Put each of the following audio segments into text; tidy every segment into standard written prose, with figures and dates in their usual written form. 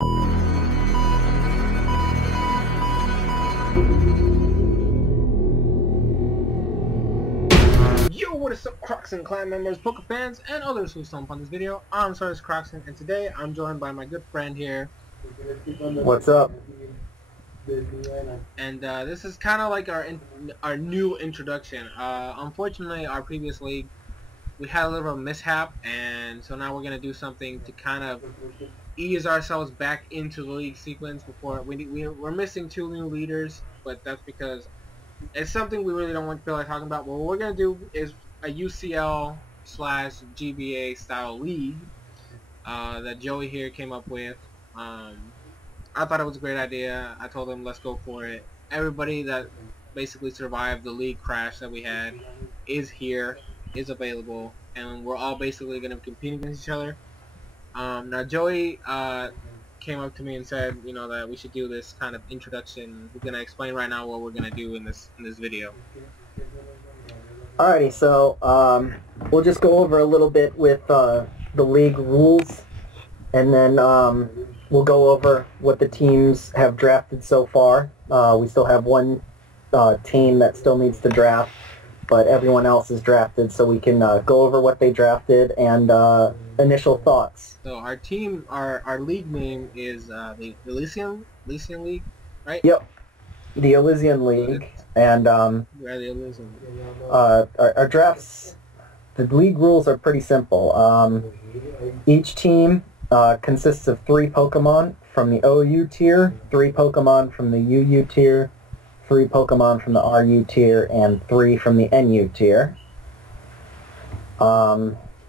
Yo, what is up, Crockxen clan members, Poke fans, and others who stump on this video? I'm SoresanCrockxen, and today I'm joined by my good friend here. What's up? And this is kind of like our new introduction. Unfortunately, our previous league, we had a little of a mishap, and so now we're gonna do something to kind of ease ourselves back into the league sequence. Before we're missing 2 new leaders, but that's because it's something we really don't want to feel like talking about. But what we're going to do is a UCL / GBA style league that Joey here came up with. I thought it was a great idea. I told him let's go for it. Everybody that basically survived the league crash that we had is here, is available, and we're all basically going to compete against each other. Now Joey came up to me and said, you know, that we should do this kind of introduction. We're gonna explain right now what we're gonna do in this video. Alrighty, so we'll just go over a little bit with the league rules, and then we'll go over what the teams have drafted so far. We still have one team that still needs to draft, but everyone else is drafted, so we can go over what they drafted and initial thoughts. So our team, our league name is the Elysian League, right? Yep, the Elysian League, and the Elysian. Our drafts, the league rules are pretty simple. Each team consists of 3 Pokemon from the OU tier, 3 Pokemon from the UU tier, 3 Pokemon from the RU tier, and 3 from the NU tier.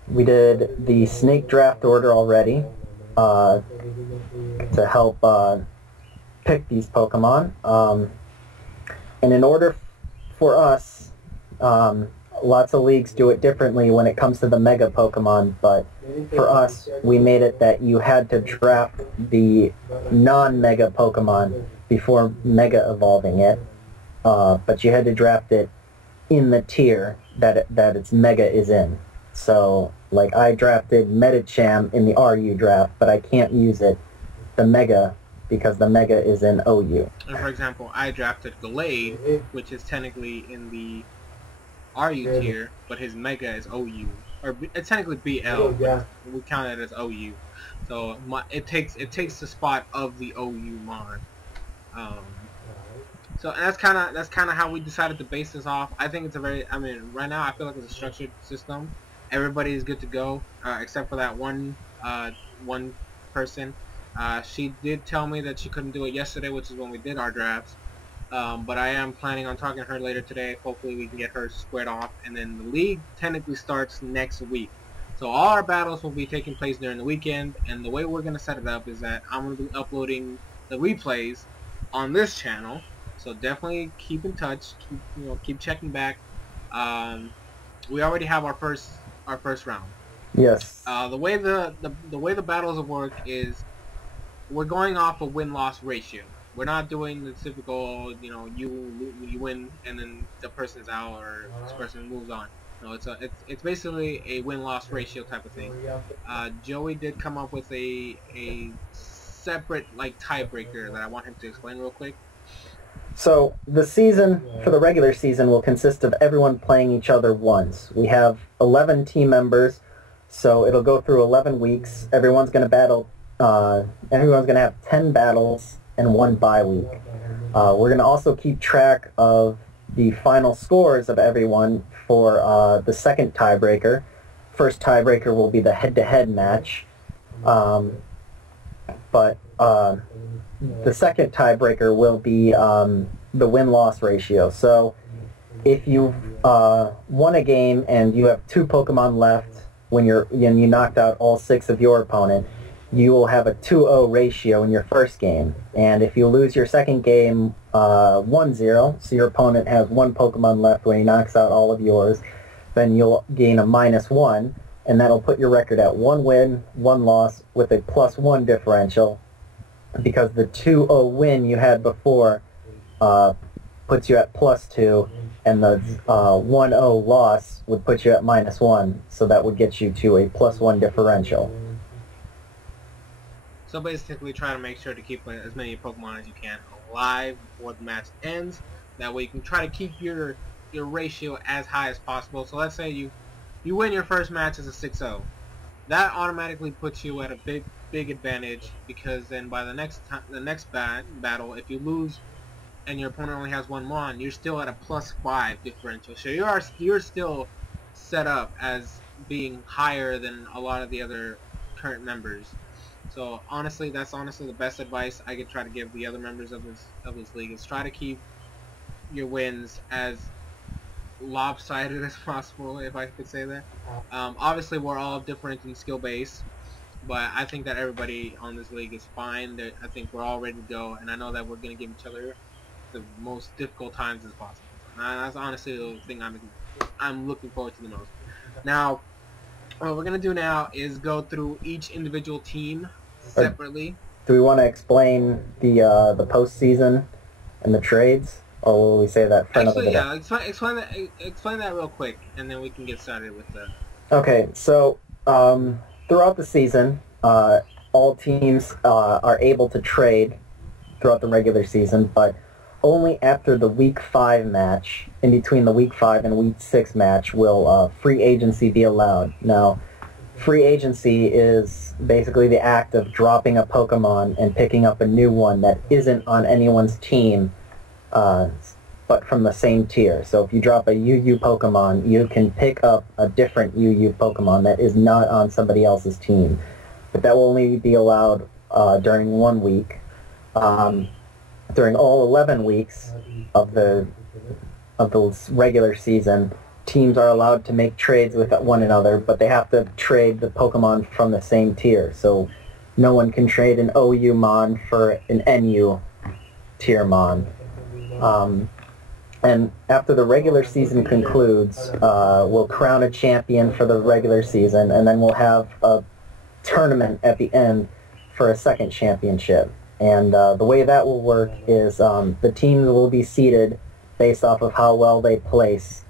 We did the snake draft order already to help pick these Pokemon. And in order for us, lots of leagues do it differently when it comes to the Mega Pokemon, but for us, we made it that you had to draft the non-Mega Pokemon before Mega evolving it, but you had to draft it in the tier that its Mega is in. So, like, I drafted Medicham in the RU draft, but I can't use it, the Mega, because the Mega is in OU. And for example, I drafted Glade, which is technically in the RU tier, but his Mega is OU. Or it's technically BL, but we count it as OU. So it takes the spot of the OU mod. So that's kind of how we decided to base this off. I think it's a very, right now I feel like it's a structured system. Everybody is good to go, except for that one person. She did tell me that she couldn't do it yesterday, which is when we did our drafts. But I am planning on talking to her later today. Hopefully we can get her squared off, and then the league technically starts next week. So all our battles will be taking place during the weekend, and the way we're going to set it up is that I'm going to be uploading the replays on this channel. So definitely keep in touch, keep checking back. We already have our first round. Yes. The way the battles will work is we're going off a win-loss ratio. We're not doing the typical, you win and then the person's out or this person moves on. No, it's basically a win-loss ratio type of thing. Joey did come up with a separate tiebreaker that I want him to explain real quick. So the season, for the regular season, will consist of everyone playing each other once. We have 11 team members, so it'll go through 11 weeks. Everyone's going to battle. Everyone's going to have 10 battles and 1 bye week. We're going to also keep track of the final scores of everyone for the second tiebreaker. First tiebreaker will be the head-to-head match, but the second tiebreaker will be the win-loss ratio. So if you won a game and you have 2 Pokemon left when you knocked out all 6 of your opponent, you will have a 2-0 ratio in your first game. And if you lose your second game 1-0, so your opponent has 1 Pokemon left when he knocks out all of yours, then you'll gain a -1, and that'll put your record at 1 win, 1 loss with a +1 differential, because the 2-0 win you had before puts you at +2, and the 1-0 loss would put you at -1, so that would get you to a +1 differential. So basically, try to make sure to keep as many Pokemon as you can alive before the match ends. That way, you can try to keep your ratio as high as possible. So let's say you win your first match as a 6-0. That automatically puts you at a big advantage, because then by the next battle, if you lose and your opponent only has one Mon, you're still at a +5 differential. So you're still set up as being higher than a lot of the other current members. So honestly, that's honestly the best advice I could try to give the other members of this league, is try to keep your wins as lopsided as possible, if I could say that. Obviously, we're all different in skill base, but I think that everybody on this league is fine. I think we're all ready to go, and I know that we're going to give each other the most difficult times as possible. So that's honestly the thing I'm looking forward to the most. Now, what we're going to do now is go through each individual team separately. Do we want to explain the postseason and the trades? Or will we say that for another video? Yeah, explain that real quick, and then we can get started with that. Okay, so throughout the season, all teams are able to trade throughout the regular season, but only after the Week 5 match, in between the Week 5 and Week 6 match, will free agency be allowed. Now, free agency is basically the act of dropping a Pokemon and picking up a new one that isn't on anyone's team, but from the same tier. So if you drop a UU Pokemon, you can pick up a different UU Pokemon that is not on somebody else's team. But that will only be allowed during 1 week. During all 11 weeks of the regular season, teams are allowed to make trades with one another, but they have to trade the Pokemon from the same tier. So no one can trade an OU Mon for an NU tier Mon. And after the regular season concludes, we'll crown a champion for the regular season, and then we'll have a tournament at the end for a second championship. And the way that will work is the teams will be seeded based off of how well they place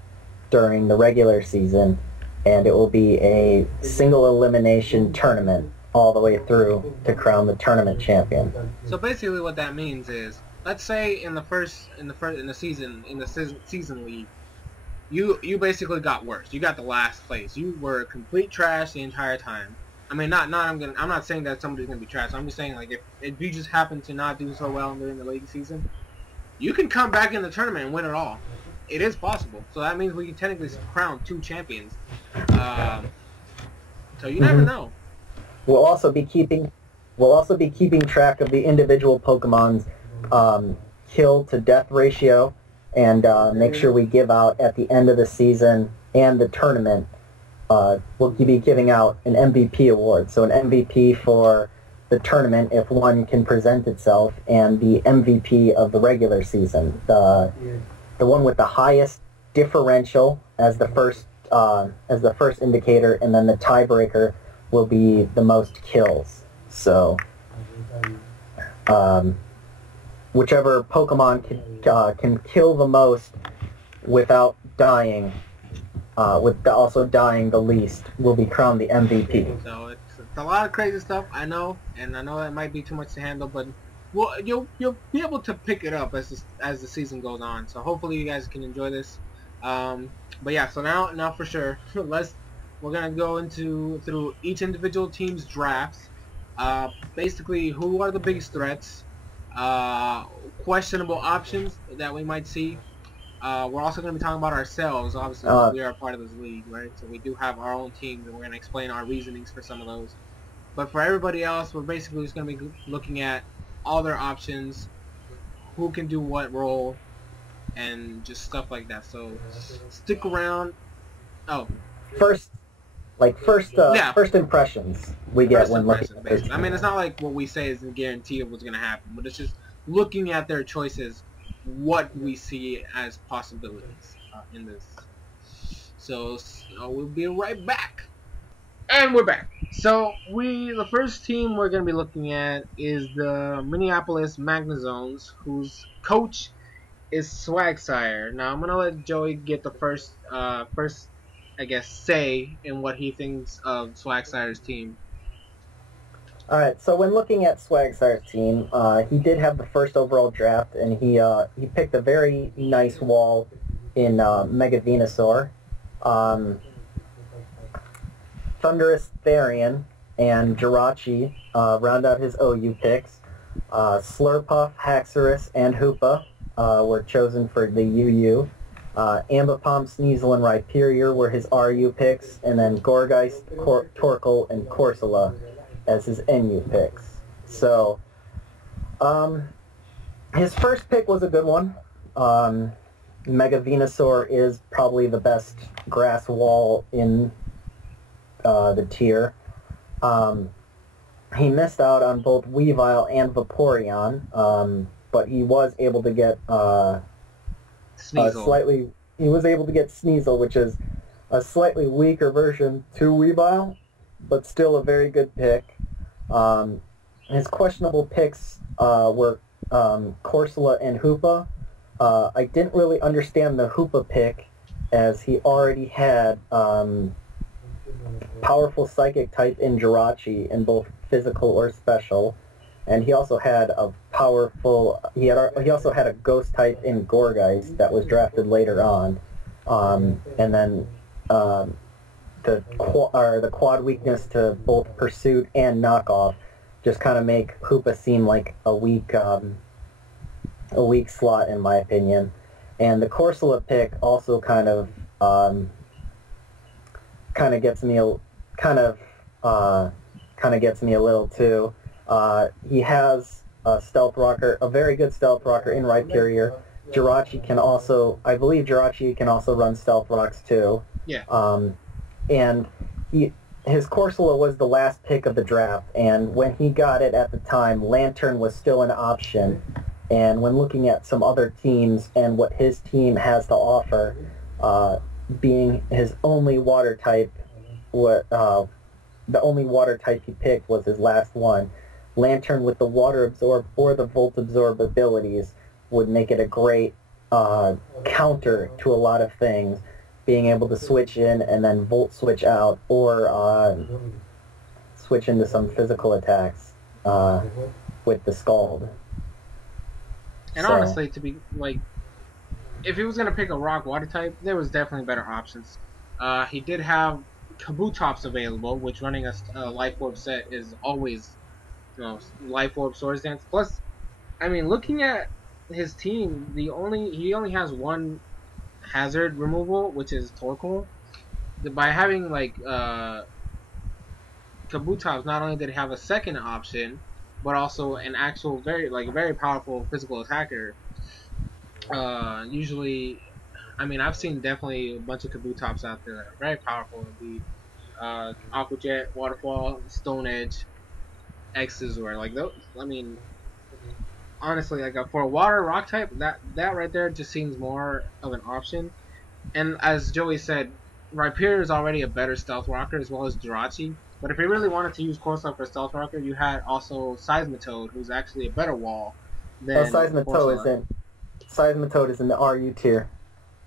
during the regular season, and it will be a single elimination tournament all the way through to crown the tournament champion. So basically, what that means is, let's say in the season league, you basically got worse. You got the last place. You were complete trash the entire time. I mean, I'm not saying that somebody's gonna be trash. I'm just saying, like, if you just happen to not do so well during the league season, you can come back in the tournament and win it all. It is possible. So that means we can technically crown 2 champions. So you never know. We'll also be keeping track of the individual Pokemon's kill to death ratio, and make sure we give out at the end of the season and the tournament. We'll be giving out an MVP award. So an MVP for the tournament if one can present itself, and the MVP of the regular season. The one with the highest differential as the first indicator, and then the tiebreaker will be the most kills. So whichever Pokemon can kill the most without dying, with also dying the least, will be crowned the MVP. So it's a lot of crazy stuff, I know, and I know that might be too much to handle, but you'll be able to pick it up as the season goes on. So hopefully you guys can enjoy this. But yeah, so now for sure, we're gonna go through each individual team's drafts. Basically, who are the biggest threats? Questionable options that we might see. We're also going to be talking about ourselves, obviously, because we are a part of this league, right? So we do have our own teams, and we're going to explain our reasonings for some of those. But for everybody else, we're basically just going to be looking at all their options, who can do what role, and just stuff like that. So stick around. Oh. First impressions we get when looking at basically. I mean, it's not like what we say is a guarantee of what's going to happen, but it's just looking at their choices, what we see as possibilities in this. So we'll be right back. And we're back. So the first team we're going to be looking at is the Minneapolis Magnazones, whose coach is Swagsire. Now I'm going to let Joey get the first I guess, say in what he thinks of Swagsire's team. All right, so when looking at Swagstar's team, he did have the first overall draft, and he picked a very nice wall in Mega Venusaur, Thunderous Therian, and Jirachi round out his OU picks. Slurpuff, Haxorus, and Hoopa were chosen for the UU. Ambipom, Sneasel, and Rhyperior were his RU picks, and then Gourgeist, Torkoal, and Corsola as his NU picks. So, his first pick was a good one. Mega Venusaur is probably the best grass wall in the tier. He missed out on both Weavile and Vaporeon, but he was able to get Sneasel. He was able to get Sneasel, which is a slightly weaker version to Weavile, but still a very good pick. His questionable picks were Corsola and Hoopa. I didn't really understand the Hoopa pick, as he already had powerful Psychic type in Jirachi in both physical or special, and he also had a powerful. He also had a Ghost type in Gourgeist that was drafted later on, and then the quad weakness to both Pursuit and Knockoff just kind of make Hoopa seem like a weak slot in my opinion. And the Corsola pick also kind of gets me a little too. He has a very good Stealth Rocker in Rhyperior. I believe Jirachi can also run Stealth Rocks too. Yeah. And his Corsola was the last pick of the draft, and when he got it at the time, Lantern was still an option. And when looking at some other teams and what his team has to offer, being his only water type, the only water type he picked was his last one. Lantern with the Water Absorb or the Volt Absorb abilities would make it a great counter to a lot of things, being able to switch in and then Volt switch out, or switch into some physical attacks with the Scald. And honestly, to be like, if he was gonna pick a rock water type, there was definitely better options. He did have Kabutops available, which running a Life Orb set is always, Life Orb Swords Dance. Plus, I mean, looking at his team, he only has one hazard removal, which is Torkoal. By having Kabutops, not only did he have a second option, but also an actual very powerful physical attacker. Usually, I mean, I've seen definitely a bunch of Kabutops out there that are very powerful indeed. Aqua Jet, Waterfall, Stone Edge, X-Scissor, like those. I mean, honestly, for a water rock type, that right there just seems more of an option. And as Joey said, Rhyperior is already a better Stealth Rocker as well as Jirachi. But if you really wanted to use Corsola for Stealth Rocker, you had also Seismitoad, who's actually a better wall than Seismitoad is in the RU tier.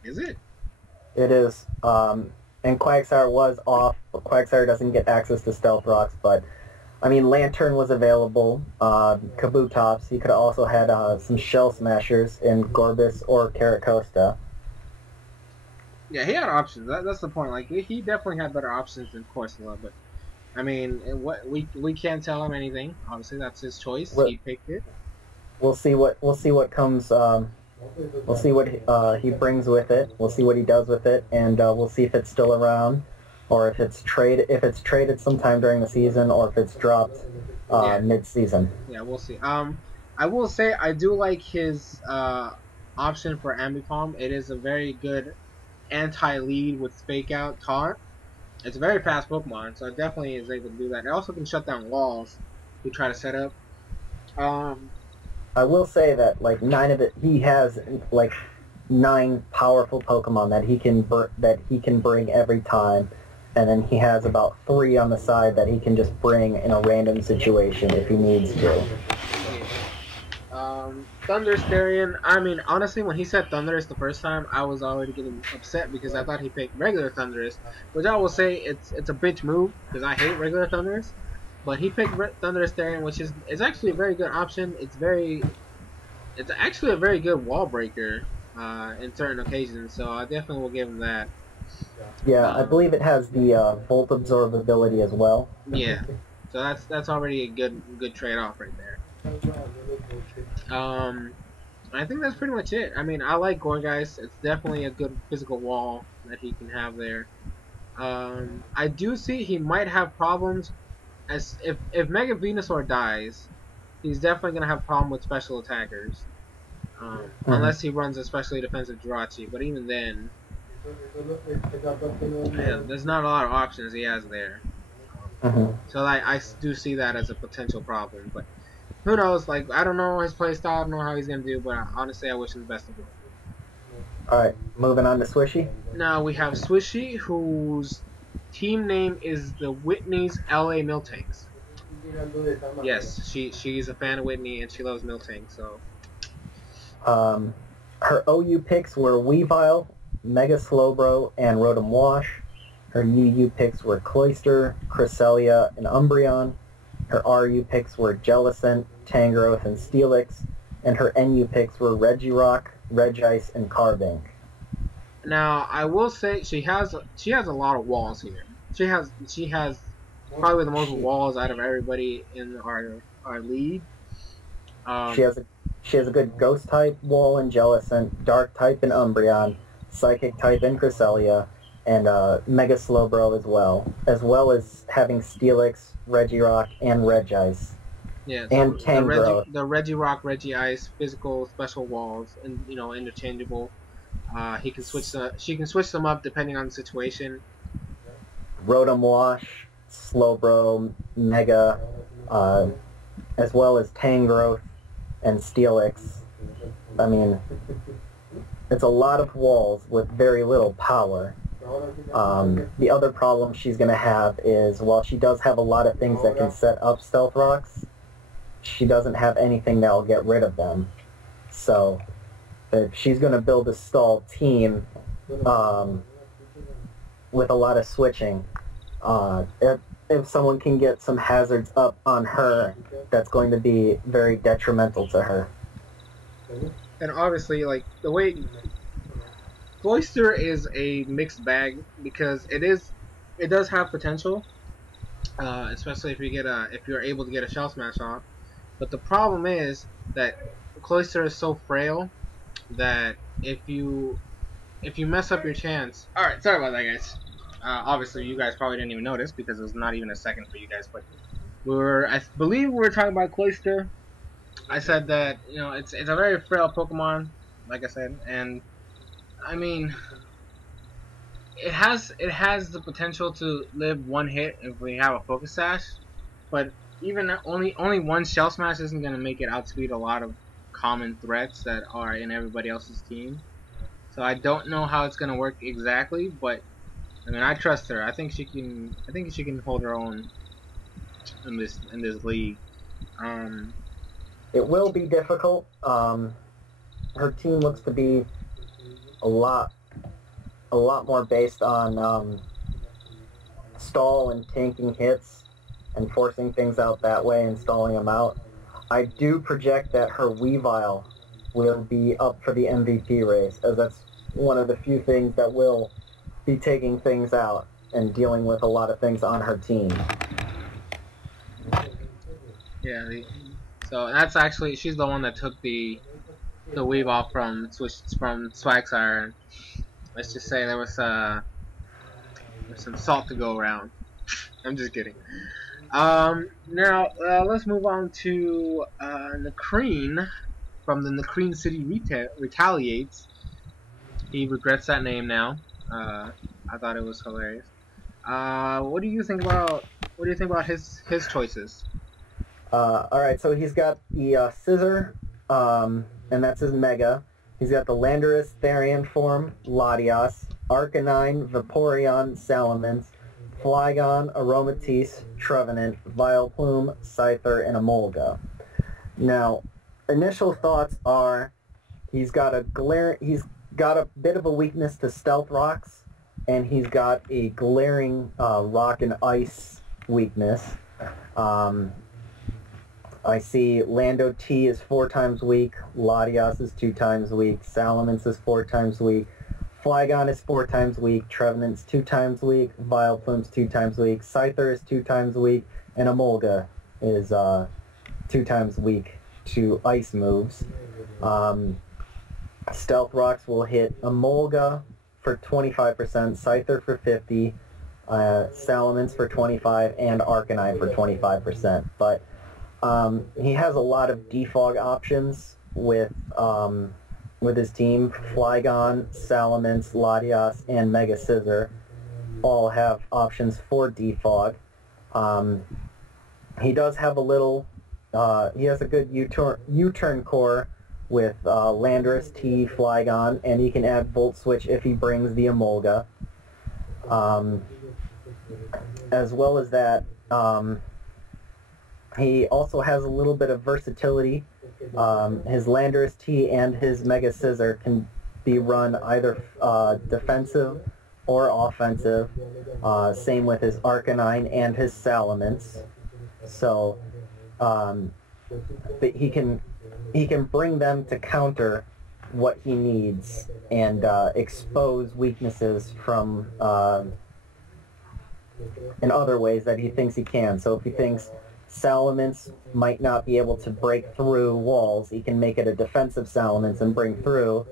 Is it? It is. And Quagsire was off, but Quagsire doesn't get access to Stealth Rocks. But, I mean, Lantern was available. Kabutops. He could have also had some Shell Smashers in Gorbis or Caracosta. Yeah, he had options. That's the point. Like, he definitely had better options than Corsola, but I mean, we can't tell him anything. Obviously, that's his choice. He picked it. We'll see what comes. We'll see what he brings with it. We'll see what he does with it, and we'll see if it's still around, or if it's traded sometime during the season, or if it's dropped mid-season. Yeah, we'll see. I will say I do like his option for Ambipom. It is a very good anti-lead with Fake Out Taunt. It's a very fast Pokemon, so it definitely is able to do that. It also can shut down walls you try to set up. I will say that he has 9 powerful Pokemon that he can bring every time, and then he has about 3 on the side that he can just bring in a random situation if he needs to. Thunderous Therian, I mean, honestly, when he said Thunderous the first time, I was already getting upset because I thought he picked regular Thunderous, which I will say it's a bitch move because I hate regular Thunderous. But he picked Thunderous Therian, which is actually a very good option. It's actually a very good wall breaker in certain occasions. So I definitely will give him that. Yeah, I believe it has the volt absorbability as well. Yeah, so that's already a good trade off right there. I think that's pretty much it. I mean, I like Gorgeist. It's definitely a good physical wall that he can have there. I do see he might have problems as if Mega Venusaur dies, he's definitely gonna have a problem with special attackers. Unless he runs a specially defensive Jirachi, but even then, yeah, there's not a lot of options he has there. So I do see that as a potential problem, but who knows? Like, I don't know his play style, I don't know how he's gonna do, but honestly, I wish him the best of luck. Alright, moving on to Swishy. Now we have Swishy, whose team name is the Whitney's LA Miltanks. Yes, she's a fan of Whitney and she loves Miltank, so. Her OU picks were Weavile, Mega Slowbro, and Rotom Wash. Her UU picks were Cloyster, Cresselia, and Umbreon. Her RU picks were Jellicent, Tangrowth, and Steelix. And her NU picks were Regirock, Regice, and Carbink. Now, I will say she has a lot of walls here. She has probably the most walls out of everybody in our league. She has a good Ghost type wall in Jellicent, Dark type in Umbreon, Psychic type in Cresselia, and Mega Slowbro as well as having Steelix, Regirock, and Regice. Yeah, and Tangrowth. The Regirock, Regice physical special walls, and interchangeable. She can switch them up depending on the situation. Rotom Wash, Slowbro, Mega, as well as Tangrowth and Steelix. I mean, it's a lot of walls with very little power. The other problem she's going to have is, while she does have a lot of things that can set up Stealth Rocks, she doesn't have anything that will get rid of them. So, if she's going to build a stall team with a lot of switching, if someone can get some hazards up on her, that's going to be very detrimental to her. And obviously, like, the way Cloyster is a mixed bag, because it does have potential, especially if you're able to get a Shell Smash off. But the problem is that Cloyster is so frail that if you mess up your chance. All right, sorry about that, guys. Obviously, you guys probably didn't even notice because it was not even a second for you guys. But I believe we were talking about Cloyster. I said that it's a very frail Pokemon, like I said, and I mean it has the potential to live one hit if we have a Focus Sash, but even only one Shell Smash isn't gonna make it outspeed a lot of common threats that are in everybody else's team. So I don't know how it's gonna work exactly, but I mean, I trust her. I think she can hold her own in this league. It will be difficult. Her team looks to be a lot more based on stall and tanking hits and forcing things out that way and stalling them out. I do project that her Weavile will be up for the MVP race, as that's one of the few things that will be taking things out and dealing with a lot of things on her team. Yeah, so that's actually, she's the one that took the Weavile from Swagsire. Let's just say there's some salt to go around. I'm just kidding. Now let's move on to Nakreen from the Nakreen City Retaliates. He regrets that name now. I thought it was hilarious. What do you think about his choices? Alright, so he's got the Scissor, and that's his Mega. He's got the Landorus Therian form, Latias, Arcanine, Vaporeon, Salamence, Flygon, Aromatisse, Trevenant, Vileplume, Scyther, and Emolga. Now, initial thoughts are he's got a bit of a weakness to Stealth Rocks, and he's got a glaring Rock and Ice weakness. I see Lando T is 4 times weak, Latias is 2 times weak, Salamence is 4 times weak, Flygon is 4 times weak, Trevenant's 2 times weak, Vileplume's 2 times weak, Scyther is 2 times weak, and Emolga is 2 times weak to ice moves. Stealth Rocks will hit Emolga for 25%, Scyther for 50%, Salamence for 25%, and Arcanine for 25%. But he has a lot of defog options with his team. Flygon, Salamence, Latias, and Mega Scizor all have options for defog. He does have a little. He has a good U-turn core with Landorus T, Flygon, and he can add Volt Switch if he brings the Emolga. As well as that, he also has a little bit of versatility. His Landorus T and his Mega Scizor can be run either defensive or offensive. Same with his Arcanine and his Salamence. So but he can bring them to counter what he needs and expose weaknesses from in other ways that he thinks he can. So if he thinks Salamence might not be able to break through walls, he can make it a defensive Salamence and bring through.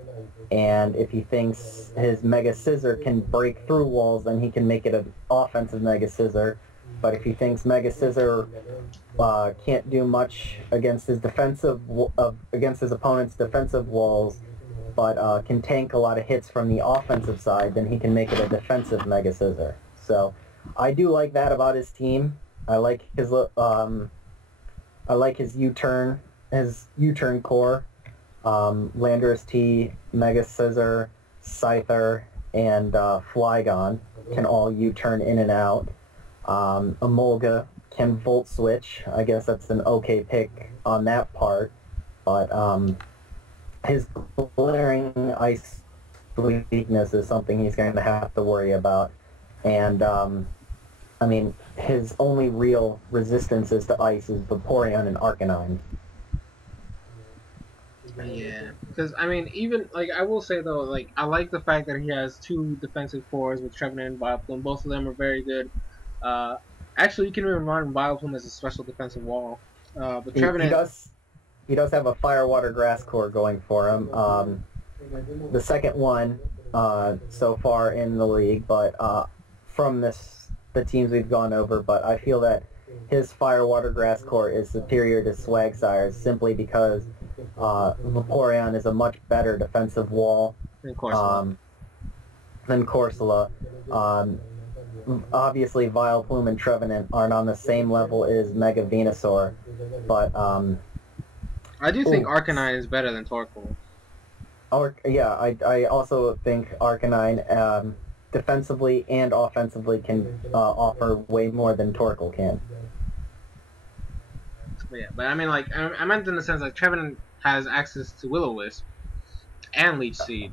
And if he thinks his Mega Scizor can break through walls, then he can make it an offensive Mega Scizor. But if he thinks Mega Scizor can't do much against his opponent's defensive walls, but can tank a lot of hits from the offensive side, then he can make it a defensive Mega Scizor. So I do like that about his team. I like his U-turn core. Landorus T, Mega Scizor, Scyther, and Flygon can all U-turn in and out. Emolga can Volt Switch. I guess that's an okay pick on that part. But his glaring ice weakness is something he's going to have to worry about. And, I mean, his only real resistances to ice is Vaporeon and Arcanine. Yeah, because, I mean, even, like, I will say, though, like, I like the fact that he has 2 defensive cores with Trevenant and Vileplume. Both of them are very good. Actually, you can even run Vileplume as a special defensive wall. But Trevenant... He does have a Fire, Water, Grass core going for him. The second one so far in the league, but from the teams we've gone over, but I feel that his Fire, Water, Grass core is superior to Swagsire's simply because Vaporeon is a much better defensive wall than Corsola. Obviously, Vileplume and Trevenant aren't on the same level as Mega Venusaur, but I do think Arcanine is better than Torkoal. I also think Arcanine defensively and offensively can offer way more than Torkoal can. Yeah, but I mean, like, I meant in the sense that Trevenant has access to Will-O-Wisp and Leech Seed,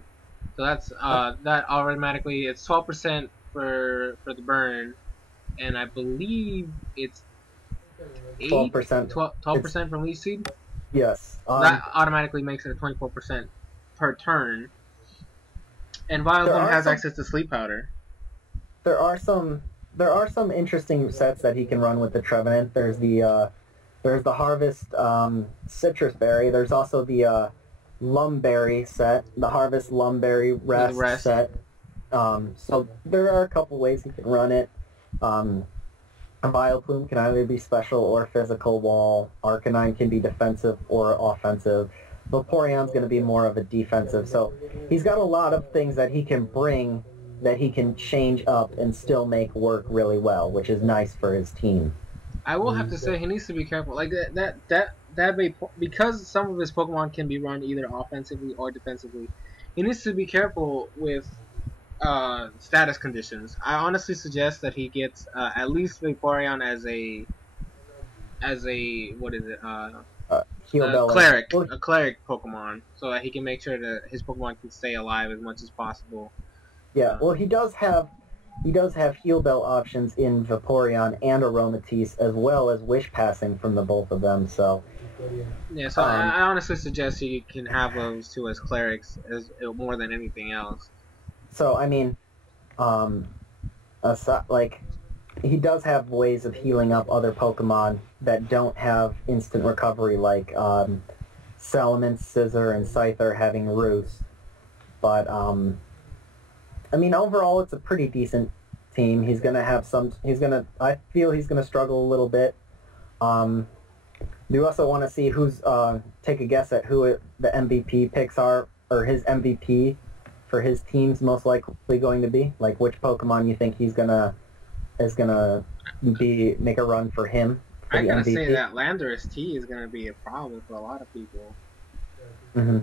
so that's that automatically it's 12% for the burn, and I believe it's 12% from Leech Seed. Yes. That automatically makes it a 24% per turn. And Vileplume has access to Sleep Powder. There are some interesting sets that he can run with the Trevenant. There's the Harvest Citrus Berry. There's also the Lumberry set, the Harvest Lumberry Rest set. So there are a couple ways he can run it. Vileplume can either be special or physical wall. Arcanine can be defensive or offensive. Vaporeon's going to be more of a defensive. So he's got a lot of things that he can bring that he can change up and still make work really well, which is nice for his team. I will have to say he needs to be careful. Like because some of his Pokemon can be run either offensively or defensively. He needs to be careful with status conditions. I honestly suggest that he gets at least Vaporeon as a what is it? A cleric Pokemon, so that he can make sure that his Pokemon can stay alive as much as possible. Yeah, well, he does have he does have heal bell options in Vaporeon and Aromatisse, as well as Wish Passing from the both of them. So yeah, so I honestly suggest you can have those two as clerics as more than anything else. So I mean, like he does have ways of healing up other Pokemon that don't have instant recovery, like Salamence, Scissor, and Scyther having Roost. But I mean, overall, it's a pretty decent team. He's gonna have some. I feel he's gonna struggle a little bit. Do you also want to see who's take a guess at who the MVP picks are, or his MVP for his team's most likely going to be? Like which Pokemon you think is gonna make a run for him? For I gotta MVP? say that Landorus T is gonna be a problem for a lot of people. Mm-hmm.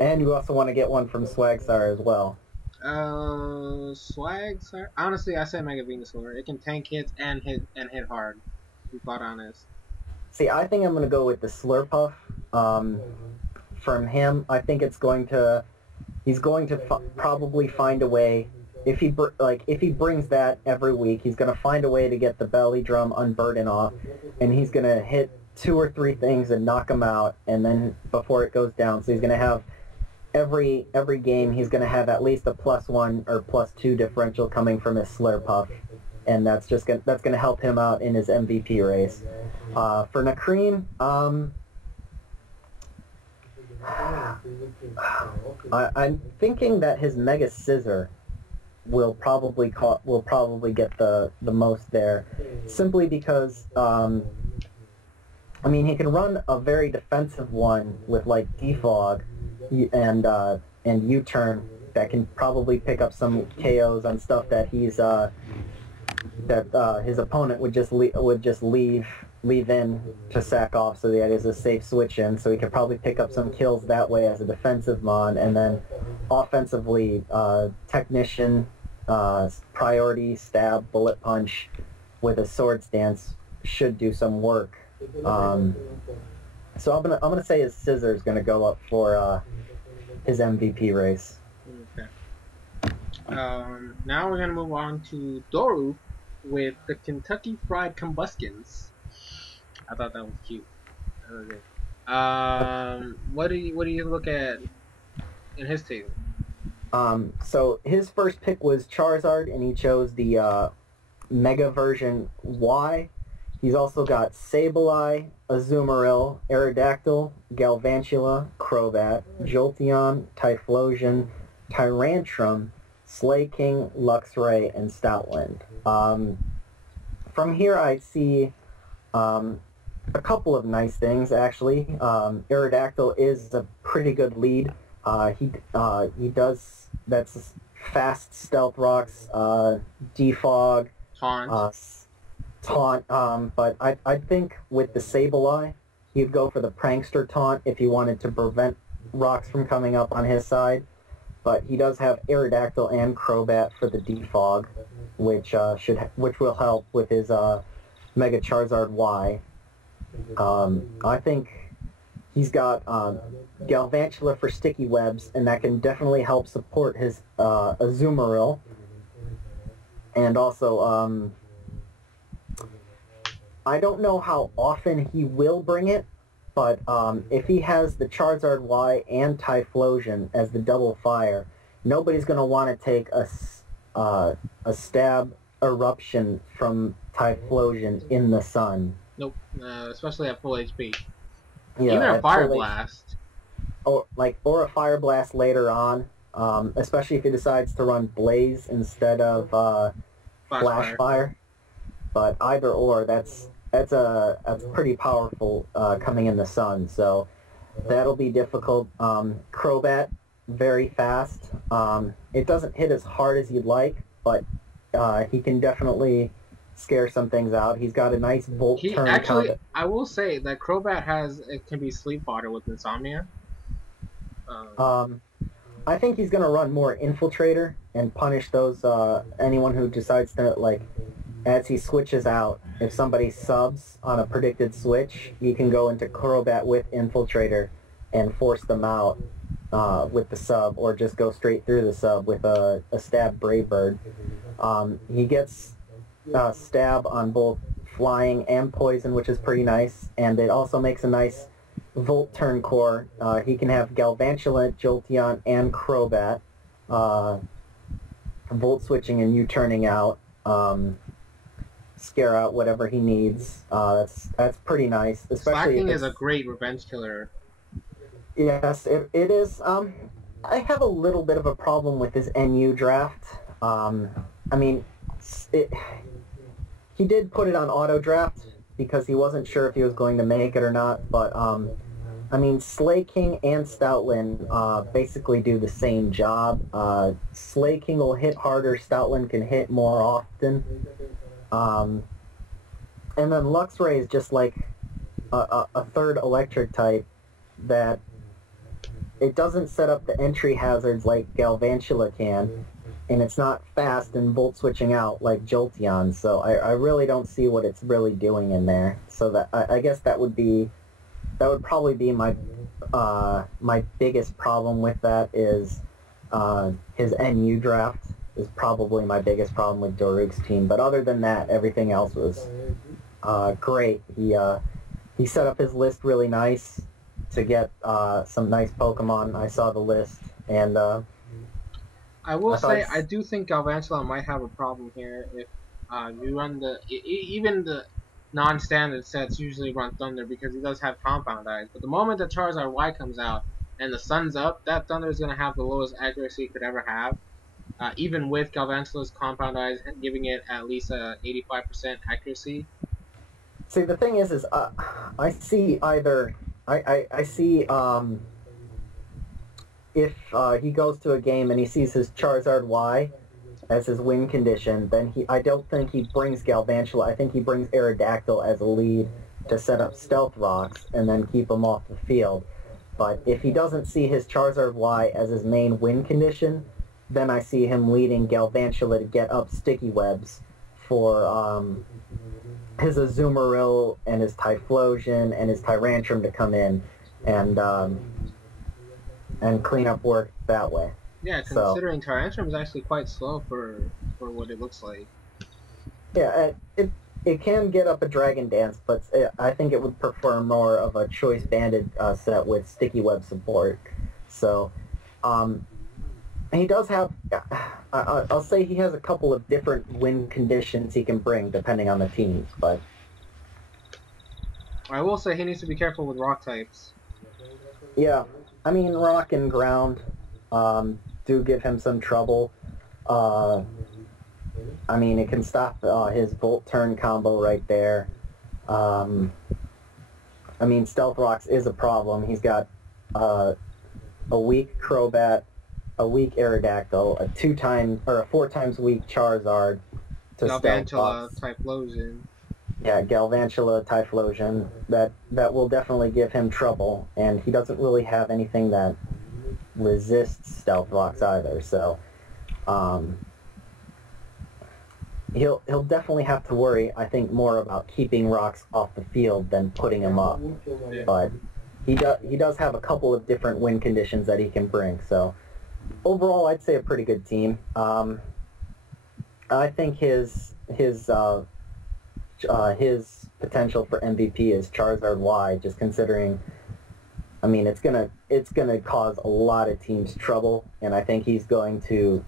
And you also want to get one from Swagstar as well. Swagstar. Honestly, I say Mega Venusaur. It can tank hits and hit hard. To be quite honest. See, I think I'm going to go with the Slurpuff. From him, I think he's going to probably find a way. If he brings that every week, he's going to find a way to get the belly drum unburden off, and he's going to hit 2 or 3 things and knock them out, and then before it goes down. So he's going to have every game. He's going to have at least a +1 or +2 differential coming from his Slurpuff, and that's going to help him out in his MVP race. For Nacreen, I'm thinking that his Mega Scissor will probably get the most there, simply because I mean he can run a very defensive one with like Defog and U-turn that can probably pick up some KOs on stuff that his opponent would just leave in to sack off, so that is a safe switch in. So he could probably pick up some kills that way as a defensive mon, and then offensively, Technician, Priority, Stab, Bullet Punch with a Swords Dance should do some work. So I'm gonna say his Scissor is gonna go up for his MVP race. Okay. Now we're gonna move on to Doru with the Kentucky Fried Combustions. I thought that was cute. Okay. What do you look at in his table? So his first pick was Charizard, and he chose the Mega version Y. He's also got Sableye, Azumarill, Aerodactyl, Galvantula, Crobat, Jolteon, Typhlosion, Tyrantrum, Slaking, Luxray, and Stoutland. From here I see a couple of nice things, actually. Aerodactyl is a pretty good lead. He does, that's fast Stealth Rocks, Defog, Taunt, but I think with the Sableye, he'd go for the Prankster Taunt if he wanted to prevent rocks from coming up on his side. But he does have Aerodactyl and Crobat for the Defog, which will help with his Mega Charizard Y. I think he's got Galvantula for Sticky Webs, and that can definitely help support his Azumarill. And also, I don't know how often he will bring it, but if he has the Charizard Y and Typhlosion as the double fire, nobody's going to want to take a Stab Eruption from Typhlosion in the sun. Nope, especially at full HP. Yeah, even a Fire Blast. Or a Fire Blast later on, especially if he decides to run Blaze instead of Flash Fire. But either or, that's pretty powerful coming in the sun. So that'll be difficult. Crobat, very fast. It doesn't hit as hard as you'd like, but he can definitely scare some things out. He's got a nice Volt turn. Actually, I will say that Crobat can be sleep fodder with Insomnia. I think he's gonna run more Infiltrator and punish those anyone who decides to, as he switches out. If somebody subs on a predicted switch, he can go into Crobat with Infiltrator and force them out. with the sub, or just go straight through the sub with a stab Brave Bird. He gets stab on both flying and poison, which is pretty nice, and it also makes a nice Volt turn core. He can have Galvantula, Jolteon, and Crobat. Volt switching and U-turning out. Scare out whatever he needs. That's pretty nice. Especially Slacking is a great revenge killer. Yes, it is. I have a little bit of a problem with his NU draft. I mean, he did put it on auto draft because he wasn't sure if he was going to make it or not. But I mean, Slaking and Stoutland basically do the same job. Slaking will hit harder. Stoutland can hit more often. And then Luxray is just like a third electric type that it doesn't set up the entry hazards like Galvantula can, and it's not fast and Volt switching out like Jolteon, so I really don't see what it's really doing in there. So that I guess that would probably be my my biggest problem with that is his NU draft is probably my biggest problem with Doruk's team. But other than that, everything else was great. He set up his list really nice to get some nice Pokemon. I saw the list, and I will say I do think Galvantula might have a problem here if you run even the non-standard sets usually run Thunder because he does have Compound Eyes. But the moment the Charizard Y comes out and the sun's up, that Thunder is going to have the lowest accuracy it could ever have. Even with Galvantula's Compound Eyes giving it at least a 85% accuracy. See, the thing is I see either I see if he goes to a game and he sees his Charizard Y as his win condition, then I don't think he brings Galvantula. I think he brings Aerodactyl as a lead to set up Stealth Rocks and then keep him off the field. But if he doesn't see his Charizard Y as his main win condition, then I see him leading Galvantula to get up Sticky Webs for his Azumarill and his Typhlosion and his Tyrantrum to come in and clean up work that way. Yeah, considering Tyrantrum is actually quite slow for what it looks like. Yeah, it can get up a Dragon Dance, but I think it would prefer more of a Choice Banded set with Sticky Web support. So, he does have, I'll say he has a couple of different win conditions he can bring depending on the teams, but... I will say he needs to be careful with rock types. Yeah, I mean, rock and ground do give him some trouble. I mean, it can stop his Volt Turn combo right there. I mean, Stealth Rocks is a problem. He's got a weak Crobat, a weak Aerodactyl, a 4 times weak Charizard to Galvantula, Typhlosion. Yeah, Galvantula, Typhlosion. That will definitely give him trouble, and he doesn't really have anything that resists Stealth Rocks either. So, he'll definitely have to worry, I think, more about keeping Rocks off the field than putting him up. But he does have a couple of different win conditions that he can bring. So. Overall, I'd say a pretty good team. I think his potential for MVP is Charizard Y. Just considering, I mean, it's gonna cause a lot of teams trouble, and I think he's going to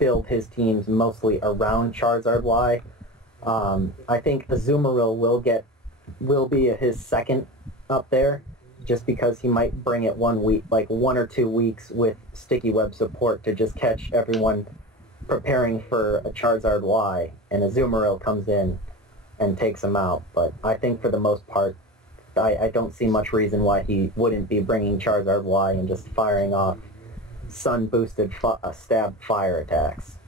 build his teams mostly around Charizard Y. I think Azumarill will be his second up there. Just because he might bring it 1 week, like 1 or 2 weeks with Sticky Web support to just catch everyone preparing for a Charizard Y, and Azumarill comes in and takes him out. But I think for the most part, I don't see much reason why he wouldn't be bringing Charizard Y and just firing off sun-boosted stab fire attacks.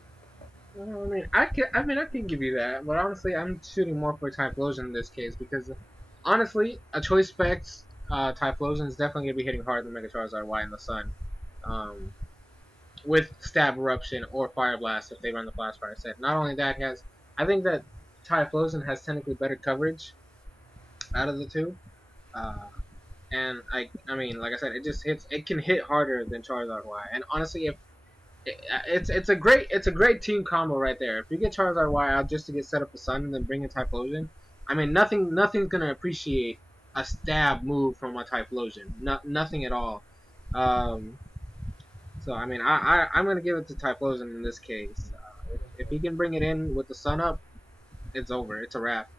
I can give you that, but honestly, I'm shooting more for Typhlosion in this case because, honestly, a Choice Specs Typhlosion is definitely going to be hitting harder than Mega Charizard Y in the sun. With Stab Eruption or Fire Blast if they run the Flash Fire set. Not only that, I think that Typhlosion has technically better coverage out of the two. and I mean, like I said, it just hits. It can hit harder than Charizard Y. And honestly, if it's a great team combo right there. If you get Charizard Y out just to get set up the Sun and then bring a Typhlosion, I mean, nothing's gonna appreciate a stab move from a Typhlosion. Nothing at all. Um, so I mean, I'm gonna give it to Typhlosion in this case. If he can bring it in with the Sun up, it's over. It's a wrap.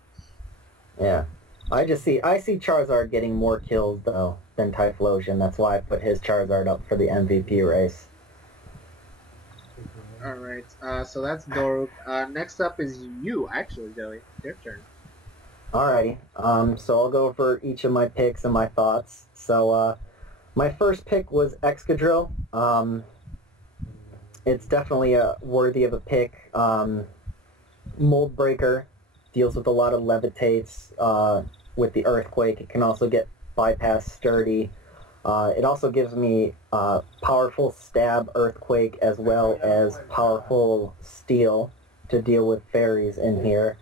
Yeah. I see Charizard getting more kills though than Typhlosion. That's why I put his Charizard up for the MVP race. All right. So that's Doruk. Next up is you, actually, Joey. Your turn. Alrighty. So I'll go over each of my picks and my thoughts. So my first pick was Excadrill. It's definitely worthy of a pick. Mold Breaker deals with a lot of levitates with the Earthquake. It can also get bypass Sturdy. It also gives me powerful Stab Earthquake as well as powerful Steel to deal with fairies in here.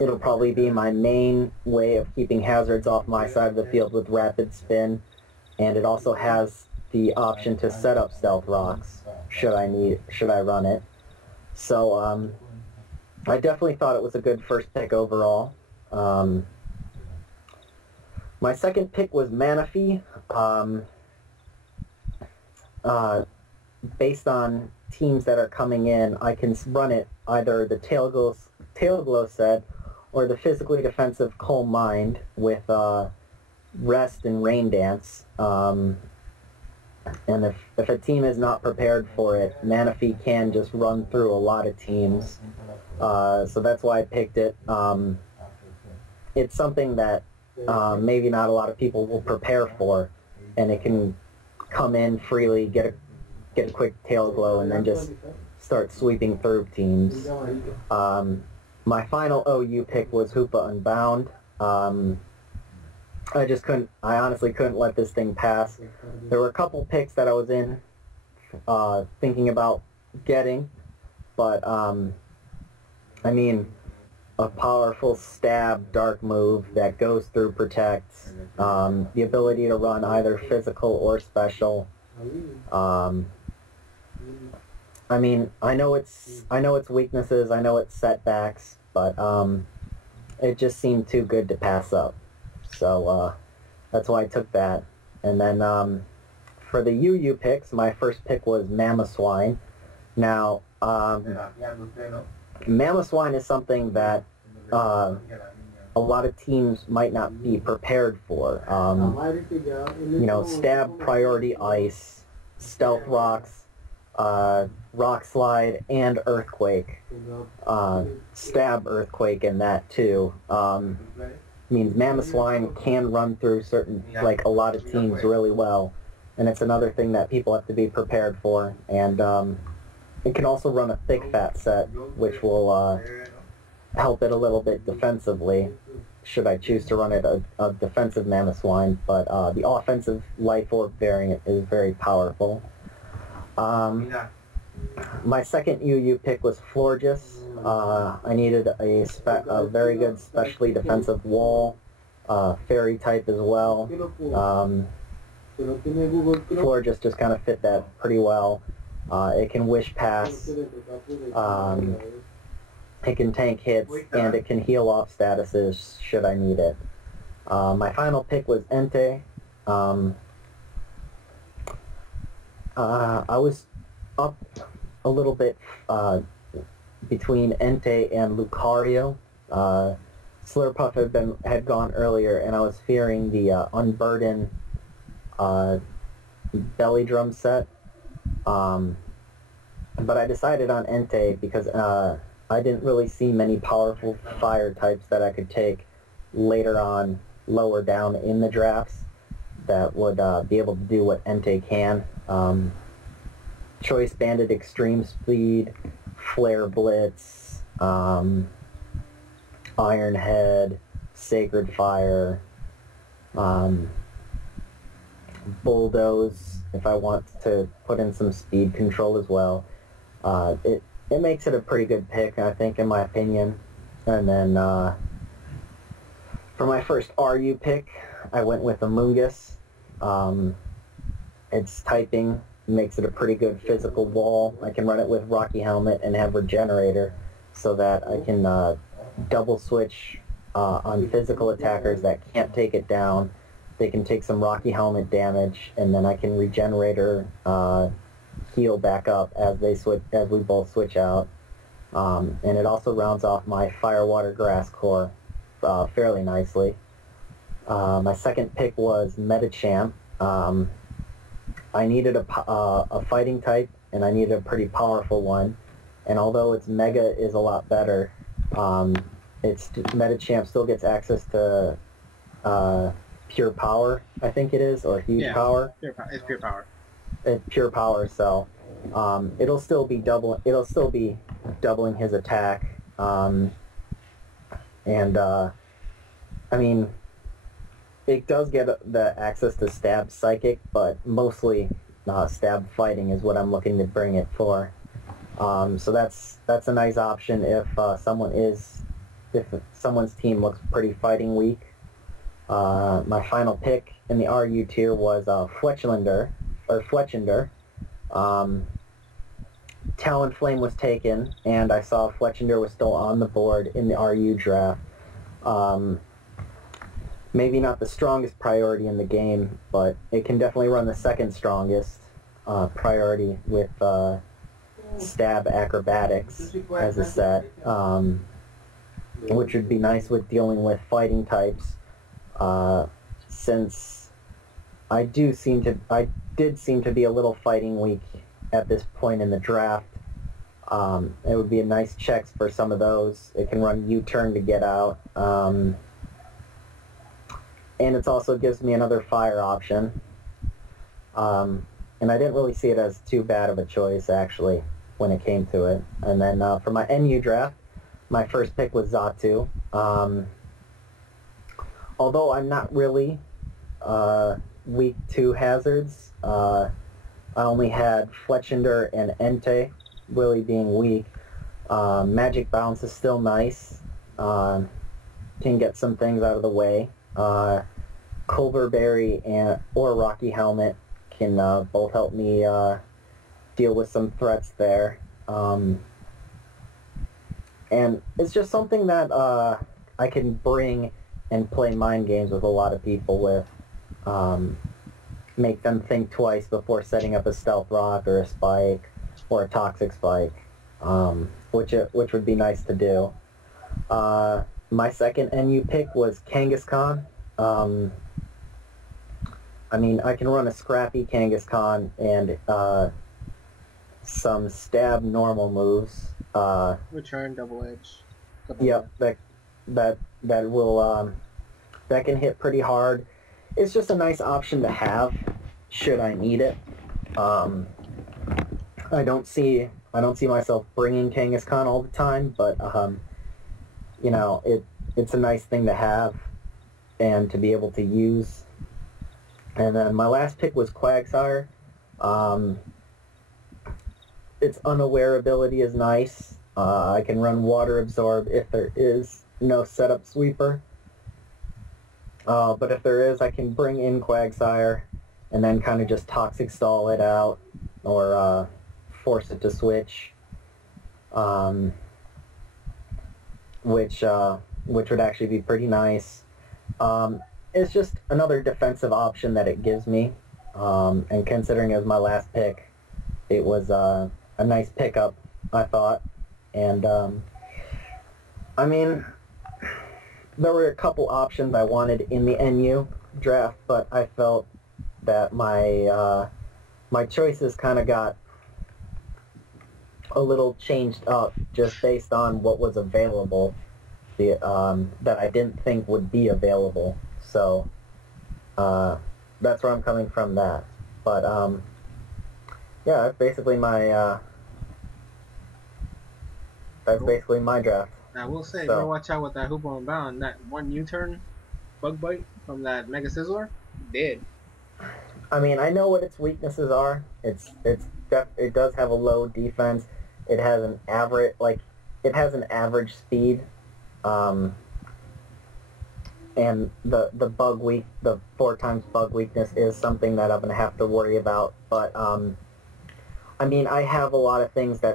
It'll probably be my main way of keeping hazards off my side of the field with Rapid Spin, and it also has the option to set up Stealth Rocks should I run it. So I definitely thought it was a good first pick overall. My second pick was Manaphy. Based on teams that are coming in, I can run it either the Tail Glow set or the physically defensive Calm Mind with Rest and Rain Dance. And if a team is not prepared for it, Manaphy can just run through a lot of teams. So that's why I picked it. It's something that maybe not a lot of people will prepare for, and it can come in freely, get a quick Tail Glow, and then just start sweeping through teams. My final OU pick was Hoopa Unbound. I honestly couldn't let this thing pass. There were a couple picks that I was in thinking about getting, but I mean, a powerful stab dark move that goes through protects, the ability to run either physical or special. I mean, I know its weaknesses, I know its setbacks, but it just seemed too good to pass up. So that's why I took that. And then for the UU picks, my first pick was Mamoswine. Now, Mamoswine is something that a lot of teams might not be prepared for. Stab, Priority Ice, Stealth Rocks, Rock Slide, and Earthquake. Stab Earthquake in that too. Means Mamoswine can run through a lot of teams really well. And it's another thing that people have to be prepared for. And it can also run a thick fat set, which will help it a little bit defensively, should I choose to run it a defensive Mamoswine. But the offensive Life Orb variant is very powerful. My second UU pick was Florges. I needed a very good specially defensive wall, fairy type as well. Florges just kind of fit that pretty well. It can Wish Pass, it can tank hits, and it can heal off statuses should I need it. My final pick was Entei. I was up a little bit between Entei and Lucario. Slurpuff had gone earlier, and I was fearing the Unburden Belly Drum set. But I decided on Entei because I didn't really see many powerful fire types that I could take later on, lower down in the drafts, that would be able to do what Entei can. Choice Banded Extreme Speed, Flare Blitz, Iron Head, Sacred Fire, Bulldoze, if I want to put in some speed control as well. It makes it a pretty good pick, I think, in my opinion. And then for my first RU pick, I went with Amoonguss. Its typing makes it a pretty good physical wall. I can run it with Rocky Helmet and have Regenerator so that I can double switch on physical attackers that can't take it down. They can take some Rocky Helmet damage, and then I can Regenerator heal back up as we both switch out. And it also rounds off my Fire, Water, Grass core fairly nicely. My second pick was Metachamp. I needed a fighting type, and I needed a pretty powerful one. And although its Mega is a lot better, its Metachamp still gets access to Pure Power, I think it is, or Huge Power. It's Pure Power. It's Pure Power, so it'll still be doubling his attack. I mean, it does get the access to Stab Psychic, but mostly Stab Fighting is what I'm looking to bring it for. So that's a nice option if someone's team looks pretty fighting weak. My final pick in the RU tier was Fletchinder. Talonflame was taken, and I saw Fletchinder was still on the board in the RU draft. Maybe not the strongest priority in the game, but it can definitely run the second strongest priority with Stab Acrobatics as a set, which would be nice with dealing with fighting types, since I did seem to be a little fighting weak at this point in the draft. It would be a nice checks for some of those. It can run U-turn to get out. And it also gives me another fire option. And I didn't really see it as too bad of a choice, actually, when it came to it. And then for my NU draft, my first pick was Xatu. Although I'm not really weak to hazards, I only had Fletchinder and Entei really being weak. Magic Bounce is still nice. Can get some things out of the way. Culverberry or Rocky Helmet can both help me deal with some threats there. And it's just something that I can bring and play mind games with a lot of people with. Make them think twice before setting up a Stealth Rock or a Spike or a Toxic Spike, which would be nice to do. My second NU pick was Kangaskhan. I mean, I can run a scrappy Kangaskhan and some stab normal moves. Return, double edge. Yep, that can hit pretty hard. It's just a nice option to have should I need it. I don't see myself bringing Kangaskhan all the time, but you know, it's a nice thing to have and to be able to use. And then my last pick was Quagsire. Its unaware ability is nice. I can run Water Absorb if there is no setup sweeper. But if there is, I can bring in Quagsire and then kind of just Toxic Stall it out or force it to switch. Which would actually be pretty nice. It's just another defensive option that it gives me, and considering it was my last pick, it was a nice pickup, I thought. And I mean, there were a couple options I wanted in the NU draft, but I felt that my choices kind of got a little changed up just based on what was available, that I didn't think would be available. So that's where I'm coming from that. But yeah, that's basically my draft. I will say, So, you gotta watch out with that Hooper and Bound. That one U-turn bug bite from that Mega Sizzler, dead. I mean, I know what its weaknesses are. It does have a low defense. It has an average speed. and the the 4x bug weakness is something that I'm gonna have to worry about. But I mean, I have a lot of things that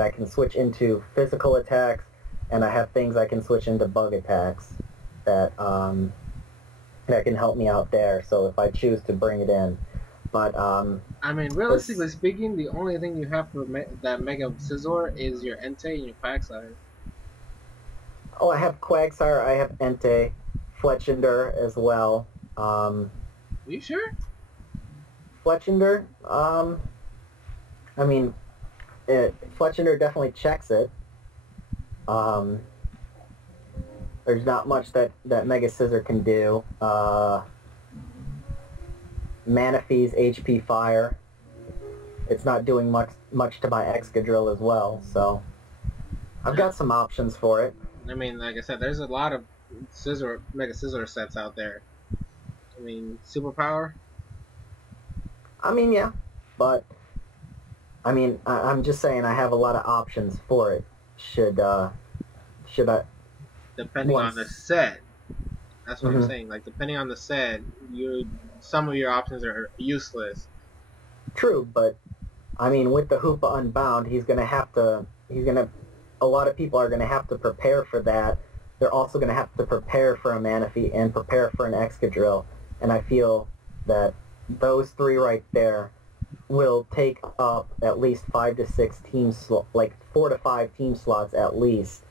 I can switch into physical attacks, and I have things I can switch into bug attacks that that can help me out there. So if I choose to bring it in, but I mean, realistically speaking, the only thing you have for that Mega Scizor is your Entei and your Quagsire. oh, I have Quagsire, I have Entei, Fletchinder as well. Are you sure? Fletchinder, I mean, Fletchinder definitely checks it. There's not much that Mega Scizor can do. Manaphy's HP Fire. It's not doing much to my Excadrill as well, so I've got some options for it. I mean, like I said, there's a lot of Mega Scizor sets out there. I mean, Superpower. I mean, yeah, but I mean, I'm just saying I have a lot of options for it. Should I? Depending on the set. That's what Mm-hmm. I'm saying. Like, depending on the set, some of your options are useless. True, but I mean, with the Hoopa Unbound, a lot of people are gonna have to prepare for that. They're also gonna have to prepare for a Manaphy and prepare for an Excadrill, and I feel that those three right there will take up at least 5 to 6 like 4 to 5 team slots at least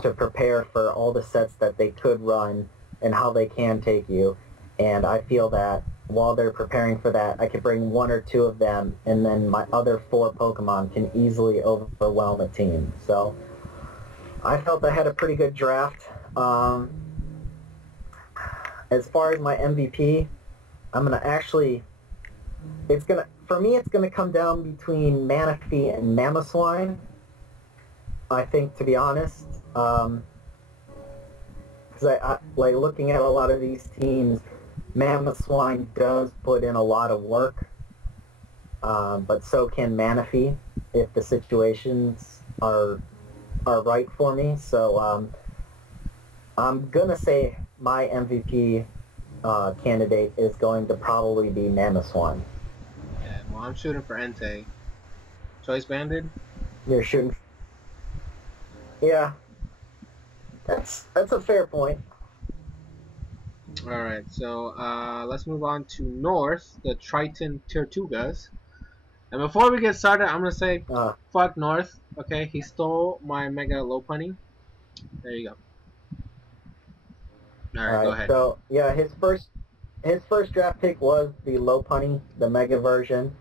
to prepare for all the sets that they could run and how they can take you. And I feel that while they're preparing for that, I could bring 1 or 2 of them, and then my other 4 Pokemon can easily overwhelm a team. So I felt I had a pretty good draft. As far as my MVP, I'm gonna actually, for me it's gonna come down between Manaphy and Mamoswine. I think, to be honest, because I like looking at a lot of these teams, Mamoswine does put in a lot of work, but so can Manaphy if the situations are right for me. So I'm gonna say my MVP candidate is going to probably be Mamoswine. Yeah, well, I'm shooting for Entei. Choice banded? You're shooting. Yeah, that's a fair point. Alright, so let's move on to North, the Triton Tortugas. And before we get started, I'm going to say, fuck North, okay? He stole my Mega Lopunny. There you go. Alright, go ahead. So, yeah, his first draft pick was the Lopunny, the Mega version.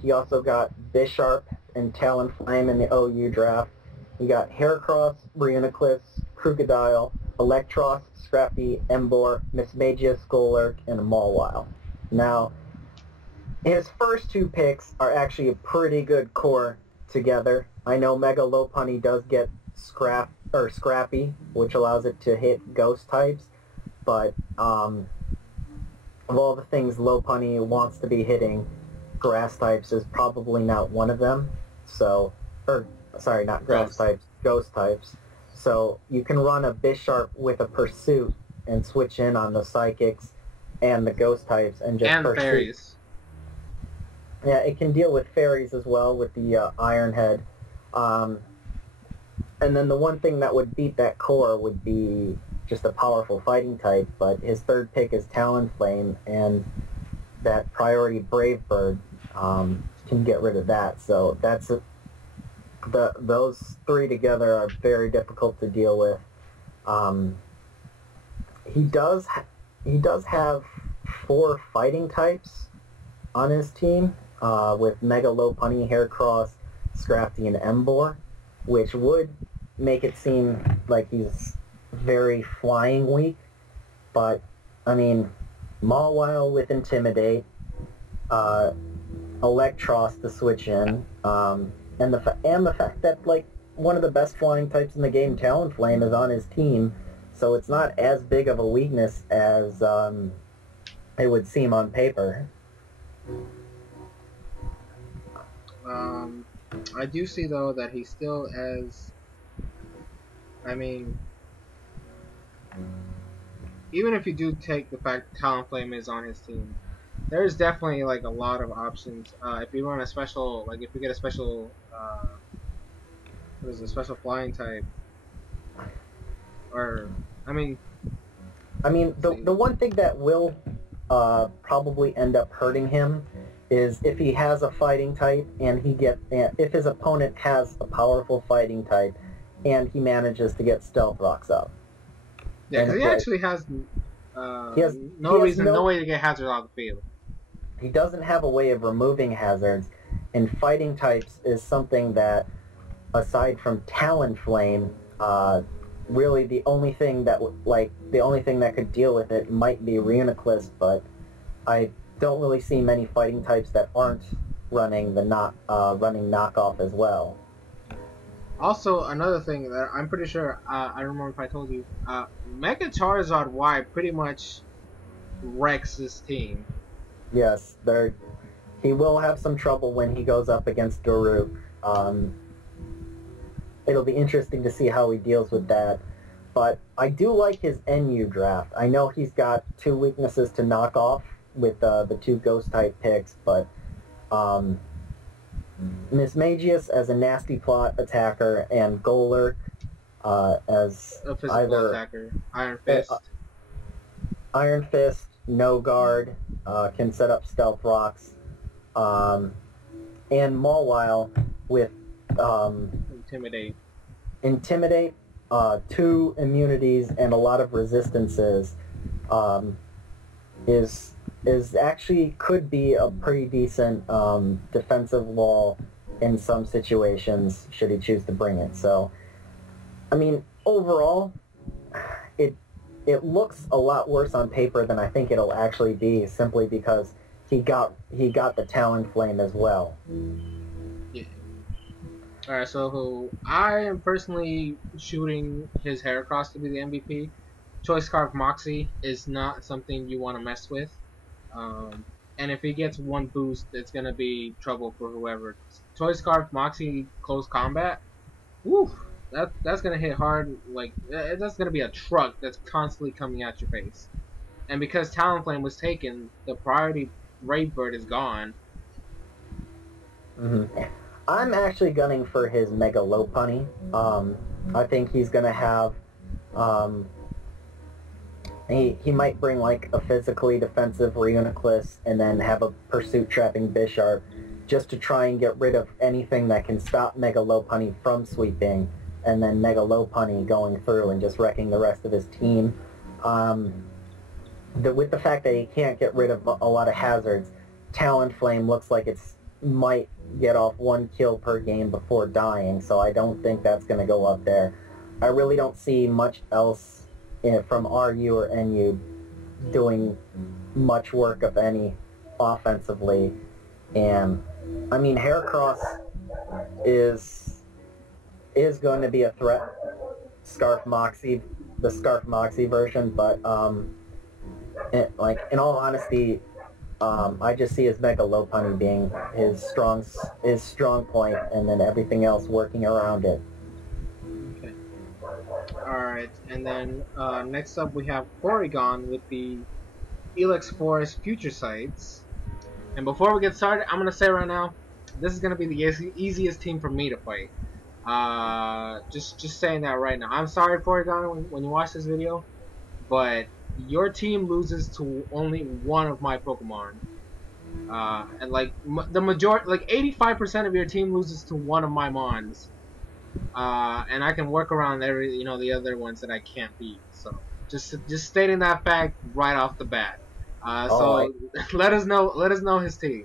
He also got Bisharp and Talonflame in the OU draft. He got Heracross, Reuniclus, Krookodile, Electros, Scrappy, Emboar, Mismagius, Golurk, and a Mawile. Now, his first 2 picks are actually a pretty good core together. I know Mega Lopunny does get Scrappy, which allows it to hit ghost types, but of all the things Lopunny wants to be hitting, grass types is probably not one of them. So, sorry, not grass types, ghost types. So you can run a Bisharp with a Pursuit and switch in on the Psychics and the ghost types and just and Pursuit. Fairies. Yeah, it can deal with Fairies as well with the Iron Head. And then the one thing that would beat that core would be just a powerful fighting type, but his third pick is Talonflame, and that priority Brave Bird can get rid of that. So those 3 together are very difficult to deal with. He does have 4 fighting types on his team, with Mega Lopunny, Heracross, Scrafty, and Emboar, which would make it seem like he's very flying weak. But, I mean, Mawile with Intimidate, Electros to switch in, and the fact that, like, one of the best flying types in the game, Talonflame, is on his team, so it's not as big of a weakness as it would seem on paper. I do see, though, that he still has... I mean... even if you do take the fact Talonflame is on his team, there's definitely like a lot of options. If you run a special, like if you get a special, what is it, a special flying type, or I mean, the one thing that will probably end up hurting him is if he has a fighting type and if his opponent has a powerful fighting type and he manages to get Stealth Rocks up. Yeah, because he actually has, no way to get hazards out of the field. He doesn't have a way of removing hazards, and fighting types is something that, aside from Talonflame, really the only thing that could deal with it might be Reuniclus, but I don't really see many fighting types that aren't running running knockoff as well. Also, another thing that I'm pretty sure, I don't remember if I told you, Mega Charizard Y pretty much wrecks this team. Yes, he will have some trouble when he goes up against Daruk. It'll be interesting to see how he deals with that. But I do like his NU draft. I know he's got 2 weaknesses to knock off with the 2 Ghost-type picks, but Mismagius as a nasty plot attacker and Goler as a physical attacker. Iron Fist. Iron Fist, no guard, can set up Stealth Rocks, and Mawile with Intimidate, 2 immunities and a lot of resistances, is actually could be a pretty decent defensive wall in some situations should he choose to bring it. So, I mean, overall, it looks a lot worse on paper than I think it'll actually be, simply because he got the Talonflame as well. Yeah. Alright, so I am personally shooting his Heracross to be the MVP. Choice Scarf Moxie is not something you want to mess with. And if he gets 1 boost, it's going to be trouble for whoever. Choice Scarf Moxie close combat, woo, that's going to hit hard. Like, that's going to be a truck that's constantly coming at your face. And because Talonflame was taken, the priority Brave Bird is gone. Mm-hmm. I'm actually gunning for his Mega Lopunny. I think he's going to have... He might bring like a physically defensive Reuniclus and then have a pursuit trapping Bisharp just to try and get rid of anything that can stop Mega Lopunny from sweeping, and then Mega Lopunny going through and just wrecking the rest of his team. With the fact that he can't get rid of a lot of hazards, Talonflame looks like it might get off 1 kill per game before dying, so I don't think that's going to go up there. I really don't see much else from RU or NU doing much work, of any, offensively. And I mean, Heracross is going to be a threat. The Scarf Moxie version, but in all honesty, I just see his Mega Lopunny being his strong point, and then everything else working around it. Alright, and then next up we have Porygon with the Elex Forest Future Sights. And before we get started, I'm going to say right now, this is going to be the easiest team for me to fight. Just saying that right now. I'm sorry, Porygon, when you watch this video, but your team loses to only 1 of my Pokemon. And like the majority, like 85% of your team loses to 1 of my Mons. And I can work around the other ones that I can't beat. So just stating that fact right off the bat. So let us know his team.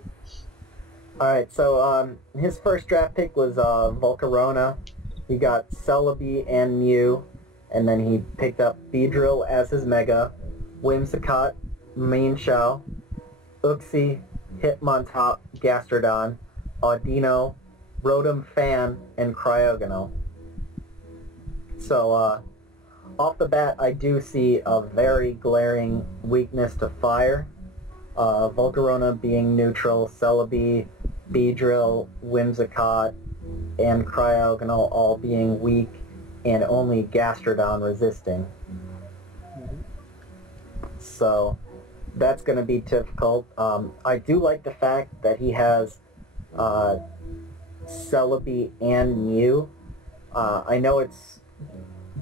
All right. So his first draft pick was Volcarona. He got Celebi and Mew, and then he picked up Beedrill as his Mega, Whimsicott, Mienshao, Uxie, Hitmontop, Gastrodon, Audino, Rotom Fan, and Cryogonal. So, off the bat, I do see a very glaring weakness to fire. Volcarona being neutral, Celebi, Beedrill, Whimsicott, and Cryogonal all being weak, and only Gastrodon resisting. so that's going to be difficult. I do like the fact that he has Celebi and Mew. I know it's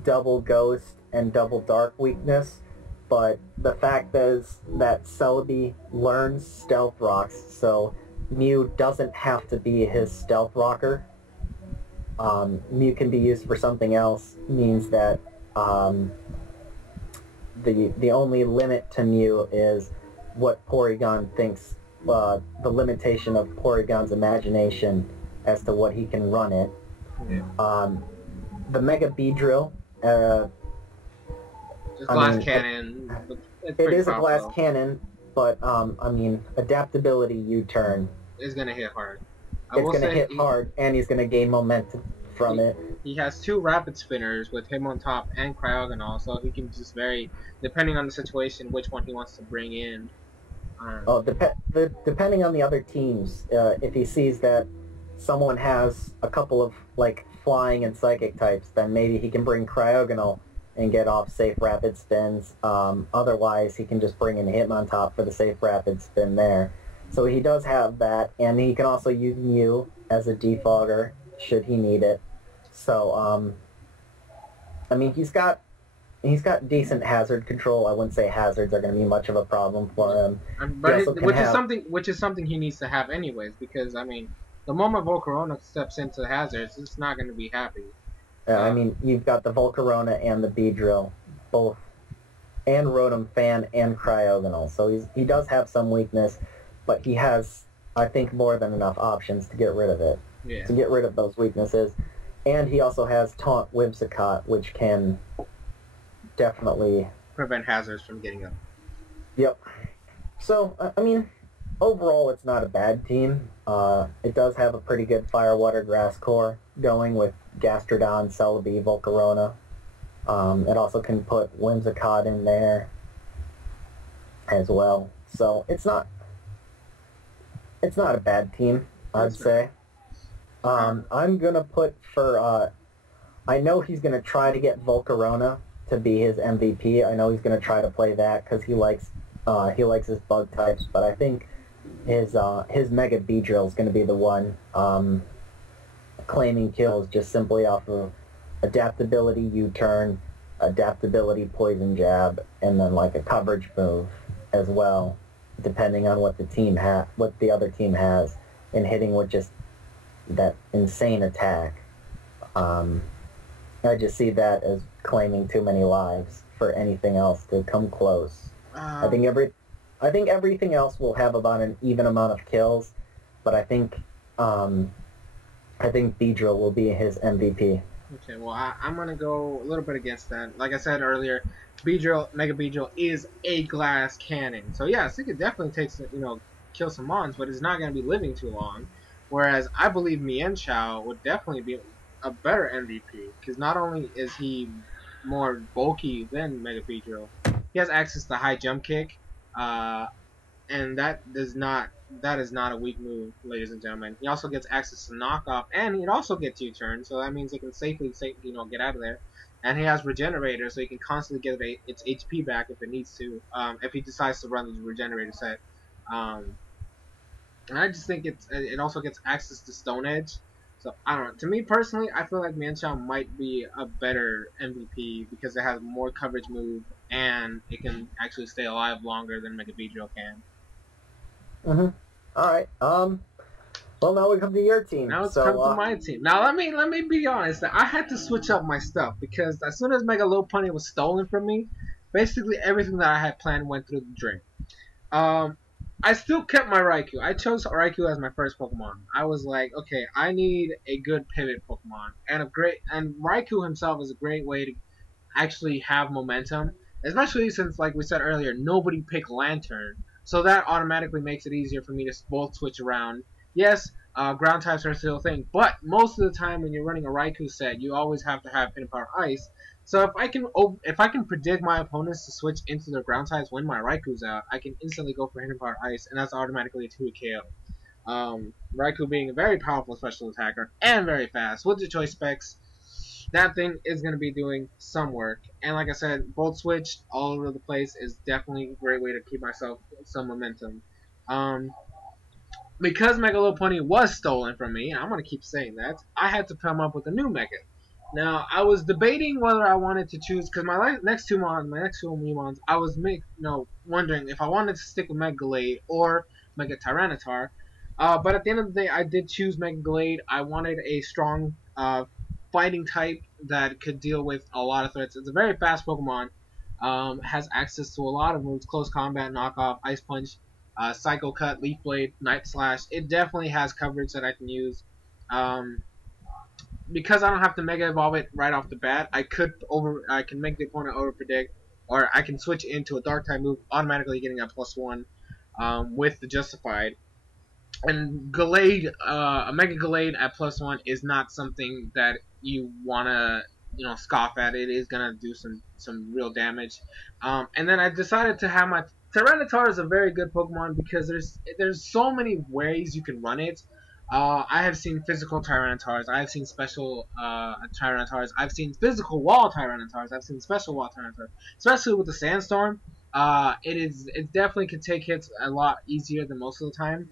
double Ghost and double Dark weakness, but the fact is that Celebi learns Stealth Rocks, so Mew doesn't have to be his Stealth Rocker. Mew can be used for something else, means that the only limit to Mew is what Porygon thinks, the limitation of Porygon's imagination as to what he can run it. Yeah. The Mega Beedrill, Just glass cannon. It is a glass cannon, but I mean, adaptability U-turn. It's gonna hit hard. It's gonna hit hard, and he's gonna gain momentum from it. He has 2 rapid spinners with him on top and Cryogonal, so he can just vary, depending on the situation, which one he wants to bring in. Depending on the other teams, if he sees that someone has a couple of like flying and psychic types, then maybe he can bring Cryogonal and get off safe rapid spins. Otherwise, he can just bring in Hitmontop for the safe rapid spin there. So he does have that, and he can also use Mew as a defogger should he need it. So, I mean, he's got decent hazard control. I wouldn't say hazards are going to be much of a problem for him. But which is something he needs to have anyways, because I mean, the moment Volcarona steps into hazards, it's not going to be happy. Yeah, I mean, you've got the Volcarona and the Beedrill, both, and Rotom Fan and Cryogonal. So he does have some weakness, but he has, I think, more than enough options to get rid of it. Yeah. To get rid of those weaknesses. And he also has Taunt Whimsicott, which can definitely prevent hazards from getting up. Yep. So, I mean, overall, it's not a bad team. It does have a pretty good Fire, Water, Grass core going with Gastrodon, Celebi, Volcarona. It also can put Whimsicott in there as well. So it's not a bad team, I'd say. I'm going to put for... I know he's going to try to get Volcarona to be his MVP. I know he's going to try to play that because he likes his bug types, but I think his Mega Beedrill is going to be the one claiming kills just simply off of adaptability U-turn, adaptability Poison Jab, and then like a coverage move as well, depending on what the other team has, and hitting with just that insane attack. I just see that as claiming too many lives for anything else to come close. I think everything else will have about an even amount of kills, but I think Beedrill will be his MVP. Okay, well, I'm going to go a little bit against that. Like I said earlier, Mega Beedrill is a glass cannon. So yes, it could definitely take kill some mons, but it's not going to be living too long. Whereas I believe Mienshao would definitely be a better MVP, because not only is he more bulky than Mega Beedrill, he has access to high jump kick, and that is not a weak move, ladies and gentlemen. He also gets access to knockoff, and it also gets U-turn, so that means it can safely get out of there. And he has Regenerator, so he can constantly get its HP back if it needs to, if he decides to run the Regenerator set. And I just think it also gets access to Stone Edge. So, I don't know. To me, personally, I feel like Mienshao might be a better MVP because it has more coverage move and it can actually stay alive longer than Mega Beedrill can. Alright. Well, now we come to your team. Now it's come to my team. Now, let me be honest. I had to switch up my stuff because as soon as Mega Lopunny was stolen from me, basically everything that I had planned went through the drain. I still kept my Raikou. I chose Raikou as my first Pokemon. I was like, okay, I need a good pivot Pokemon, and Raikou himself is a great way to actually have momentum, especially since, like we said earlier, nobody picked Lantern, so that automatically makes it easier for me to both switch around. Yes, ground types are still a thing, but most of the time when you're running a Raikou set, you always have to have Hidden Power Ice. So if I can predict my opponents to switch into their ground types when my Raikou's out, I can instantly go for Hidden Power Ice, and that's automatically a 2-hit KO. Raikou being a very powerful special attacker and very fast with the choice specs, that thing is going to be doing some work. And like I said, Volt Switch all over the place is definitely a great way to keep myself some momentum. Because Mega Lopunny was stolen from me, and I'm going to keep saying that, I had to come up with a new Mega. Now, I was debating whether I wanted to choose, because my next two Mons, I was wondering if I wanted to stick with Mega Gallade or Mega Tyranitar. But at the end of the day, I did choose Mega Gallade. I wanted a strong fighting type that could deal with a lot of threats. It's a very fast Pokemon. Has access to a lot of moves, Close Combat, Knockoff, Ice Punch, Psycho Cut, Leaf Blade, Night Slash. It definitely has coverage that I can use. Because I don't have to Mega Evolve it right off the bat, I can make the opponent over predict, or I can switch into a Dark type move, automatically getting a +1 with the Justified. And Gallade, a Mega Gallade at +1 is not something that you wanna scoff at. It is gonna do some real damage. And then I decided to have my Tyranitar is a very good Pokemon because there's so many ways you can run it. I have seen physical Tyranitars. I have seen special Tyranitars. I've seen physical wall Tyranitars. I've seen special wall Tyranitars. Especially with the Sandstorm, it definitely can take hits a lot easier than most of the time.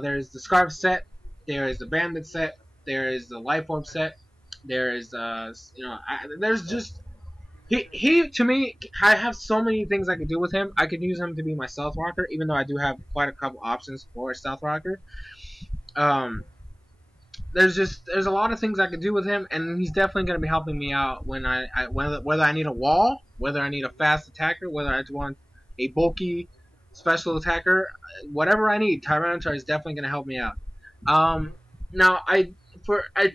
There's the Scarf set. There is the Bandit set. There is the Life Orb set. There is there's just he to me, I have so many things I could do with him. I could use him to be my Stealth Rocker, even though I do have quite a couple options for a Stealth Rocker. There's a lot of things I could do with him, and he's definitely going to be helping me out when whether I need a wall, whether I need a fast attacker, whether I want a bulky special attacker, whatever I need. Tyranitar is definitely going to help me out. Now I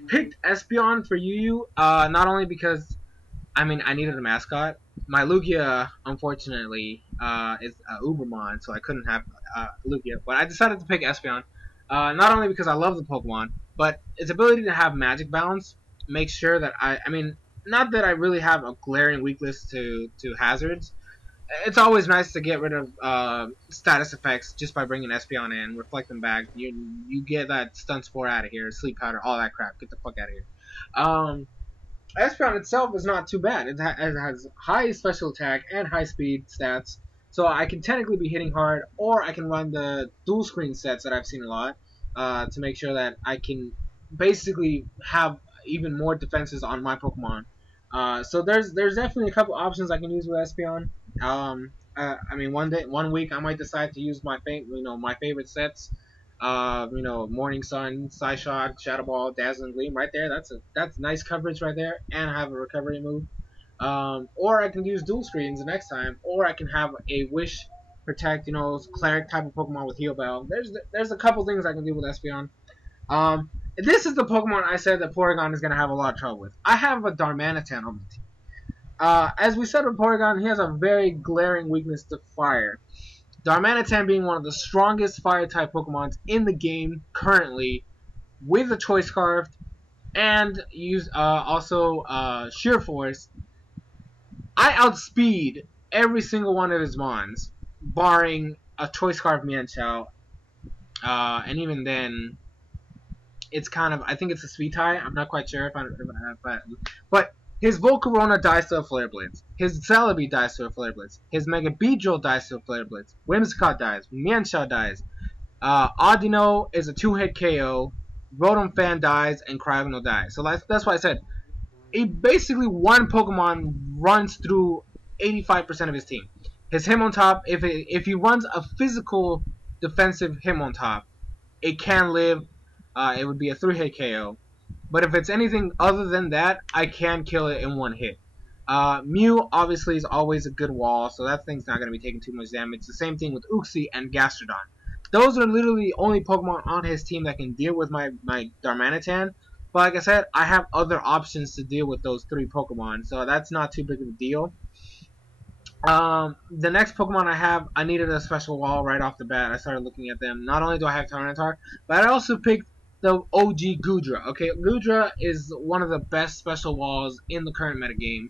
picked Espeon for Yu, not only because I needed a mascot. My Lugia, unfortunately, is Ubermon, so I couldn't have Lugia, but I decided to pick Espeon. Not only because I love the Pokemon, but its ability to have magic balance makes sure that not that I really have a glaring weakness to hazards. It's always nice to get rid of status effects just by bringing Espeon in, reflect them back. You get that Stun Spore out of here, Sleep Powder, all that crap. Get the fuck out of here. Espeon itself is not too bad. It has high special attack and high speed stats. So I can technically be hitting hard, or I can run the dual screen sets that I've seen a lot to make sure that I can basically have even more defenses on my Pokemon. So there's definitely a couple options I can use with Espeon. One week I might decide to use my favorite sets. Morning Sun, Psyshock, Shadow Ball, Dazzling Gleam, right there. That's nice coverage right there, and I have a recovery move. Or I can use dual screens the next time, or I can have a Wish, Protect, Cleric type of Pokemon with Heal Bell. There's a couple things I can do with Espeon. This is the Pokemon I said that Porygon is going to have a lot of trouble with. I have a Darmanitan on the team. As we said with Porygon, he has a very glaring weakness to fire. Darmanitan being one of the strongest fire-type Pokemons in the game currently, with a Choice Scarf, and also Sheer Force. I outspeed every single one of his Mons, barring a Choice Scarf Mienshao, and even then, it's kind of, I think it's a Sweet Tie. I'm not quite sure but his Volcarona dies to a Flare Blitz. His Celebi dies to a Flare Blitz. His Mega Beedrill dies to a Flare Blitz. Whimsicott dies. Mienshao dies. Audino is a 2-hit KO. Rotom Fan dies, and Cryogonal dies. So that's why I said, basically one Pokemon runs through 85% of his team. His Hitmontop, if he runs a physical defensive Hitmontop, it can live. It would be a 3-hit KO. But if it's anything other than that, I can kill it in one hit. Mew obviously is always a good wall, so that thing's not going to be taking too much damage. The same thing with Uxie and Gastrodon. Those are literally the only Pokemon on his team that can deal with my Darmanitan. But like I said, I have other options to deal with those 3 Pokemon, so that's not too big of a deal. The next Pokemon I have, I needed a special wall right off the bat. I started looking at them. Not only do I have Tyranitar, but I also picked the OG Goodra. Okay, Goodra is one of the best special walls in the current metagame.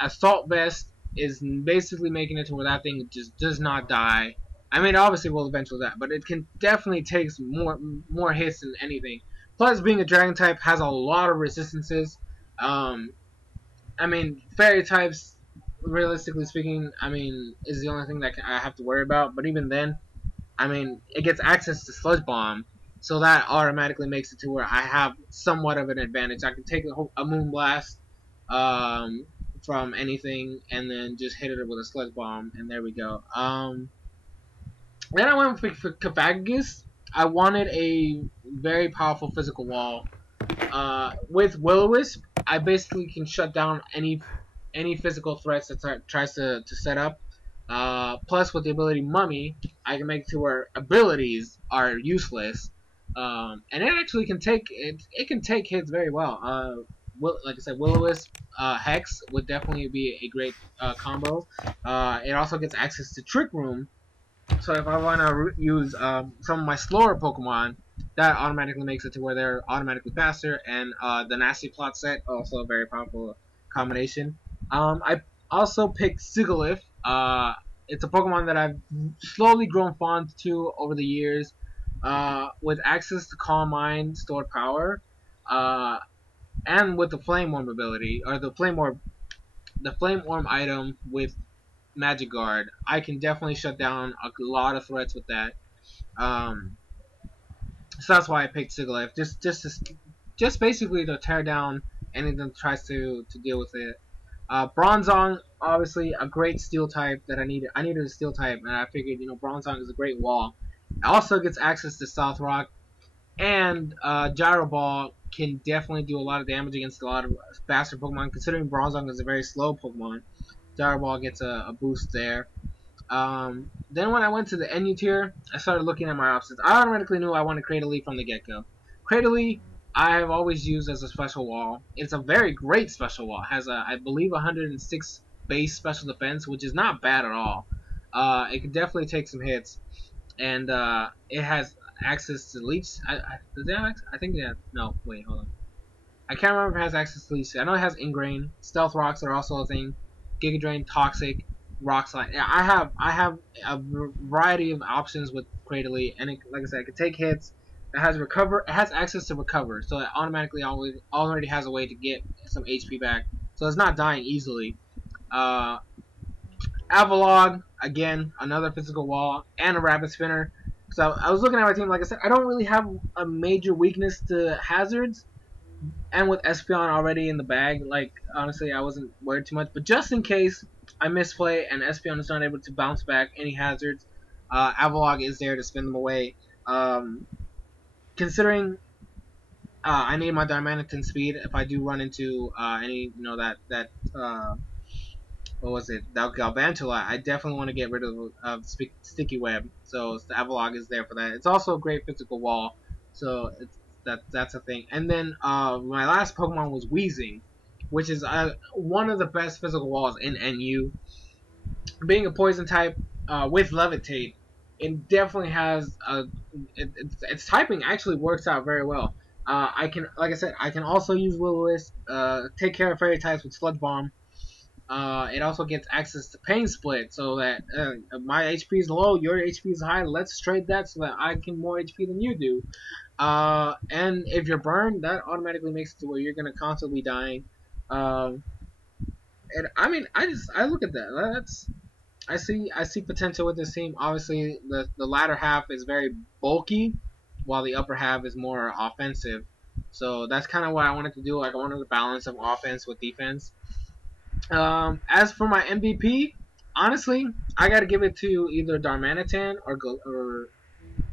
Assault Vest is basically making it to where that thing just does not die. Obviously will eventually die, but it can definitely take more hits than anything. Plus, being a Dragon type has a lot of resistances. I mean, fairy types, realistically speaking, I mean, is the only thing that I have to worry about. But even then, I mean, it gets access to Sludge Bomb, so that automatically makes it to where I have somewhat of an advantage. I can take a Moonblast um, from anything and then just hit it with a Sludge Bomb, and there we go. Then I went for Cophagus. I wanted a very powerful physical wall. With Will-O-Wisp, I basically can shut down any physical threats that tries to set up. Plus, with the ability Mummy, I can make it to where abilities are useless, and it actually can take it. It can take hits very well. Like I said, Will-O-Wisp, Hex would definitely be a great combo. It also gets access to Trick Room, so if I want to use some of my slower Pokemon, that automatically makes it to where they're automatically faster, and the Nasty Plot set, also a very powerful combination. I also picked Sigilyph. It's a Pokemon that I've slowly grown fond to over the years, with access to Calm Mind, stored power, and with the Flame Orb ability, or the Flame Orb item with Magic Guard. I can definitely shut down a lot of threats with that. So that's why I picked Sigilyph. Just basically to tear down anything that tries to deal with it. Bronzong, obviously a great steel type that I needed. I needed a steel type, and I figured, Bronzong is a great wall. It also gets access to South Rock, and Gyro Ball can definitely do a lot of damage against a lot of faster Pokemon. Considering Bronzong is a very slow Pokemon, Gyro Ball gets a boost there. Then when I went to the NU tier, I started looking at my options. I automatically knew I wanted Cradily from the get-go. Cradily, I have always used as a special wall. It's a very great special wall. It has, I believe, 106 base special defense, which is not bad at all. It can definitely take some hits. And it has access to Leech. Does it have, I think it has. No, wait, hold on. I can't remember if it has access to Leech. I know it has Ingrain. Stealth Rocks are also a thing. Giga Drain, Toxic, Rock Slide. Yeah, I have a variety of options with Cradily, and like I said, it can take hits. It has recover. It has access to recover, so it automatically already has a way to get some HP back. So it's not dying easily. Avalog, again, another physical wall, and a Rapid Spinner. So I was looking at my team. Like I said, I don't really have a major weakness to hazards. And with Espeon already in the bag, like, honestly, I wasn't worried too much. But just in case I misplay and Espeon is not able to bounce back any hazards, Avalog is there to spin them away. Considering I need my Darmanitan speed, if I do run into any, what was it, that Galvantula, I definitely want to get rid of Sticky Web. So the Avalog is there for that. It's also a great physical wall, so that's a thing. And then my last Pokemon was Weezing, which is one of the best physical walls in NU. Being a poison type with Levitate, it definitely has its typing actually works out very well. I can, like I said, I can also use Will-O-Wisp, take care of fairy types with Sludge Bomb. It also gets access to Pain Split, so that my HP is low, your HP is high. Let's trade that so that I can more HP than you do. And if you're burned, that automatically makes it to where you're gonna constantly be dying. And I mean, I look at that. I see potential with this team. Obviously, the latter half is very bulky, while the upper half is more offensive. So that's kind of what I wanted to do. Like, I wanted a balance of offense with defense. As for my MVP, honestly, I gotta give it to either Darmanitan or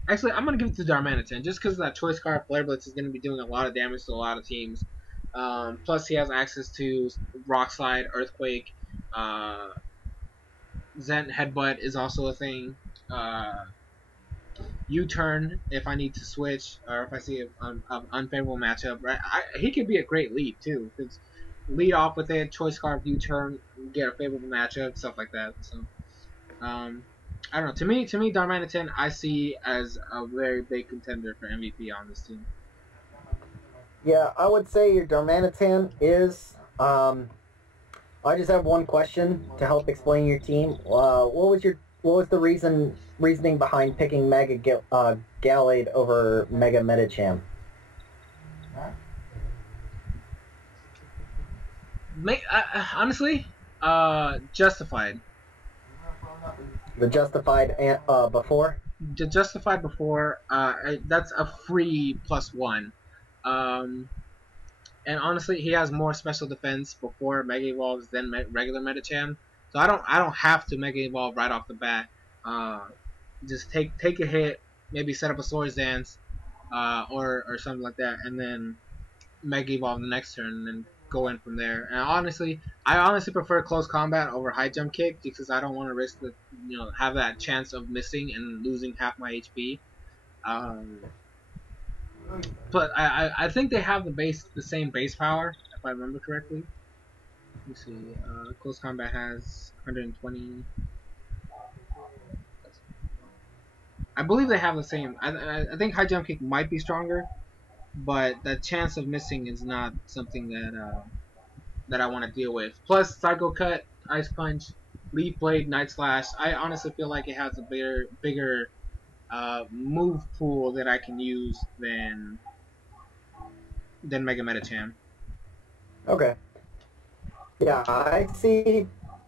actually, I'm gonna give it to Darmanitan just because that Choice Scarf Flare Blitz is gonna be doing a lot of damage to a lot of teams. Plus, he has access to Rock Slide, Earthquake, Zen Headbutt is also a thing. U-turn if I need to switch or if I see an unfavorable matchup. Right, he could be a great lead too. Cause lead off with it, Choice Scarf, U-turn, get a favorable matchup, stuff like that. So, I don't know. To me, Darmanitan I see as a very big contender for MVP on this team. Yeah, I would say your Darmanitan is. I just have one question to help explain your team. What was the reasoning behind picking Mega Gallade over Mega Medicham? Honestly, Justified. The Justified before? Justified before. That's a free +1. Um, and honestly, he has more special defense before Mega Evolves than regular Medicham. So I don't have to Mega Evolve right off the bat. Uh, just take a hit, maybe set up a Swords Dance, or something like that, and then Mega Evolve the next turn, and then go in from there. And I honestly prefer close combat over high jump kick because I don't want to risk have that chance of missing and losing half my HP. Um, but I think they have the same base power if I remember correctly. Let me see. Close combat has 120. I believe they have the same. I think high jump kick might be stronger, but the chance of missing is not something that I want to deal with. Plus, Psycho Cut, Ice Punch, Leaf Blade, Night Slash. I honestly feel like it has a bigger move pool that I can use than Mega Medicham. Okay. Yeah, I see.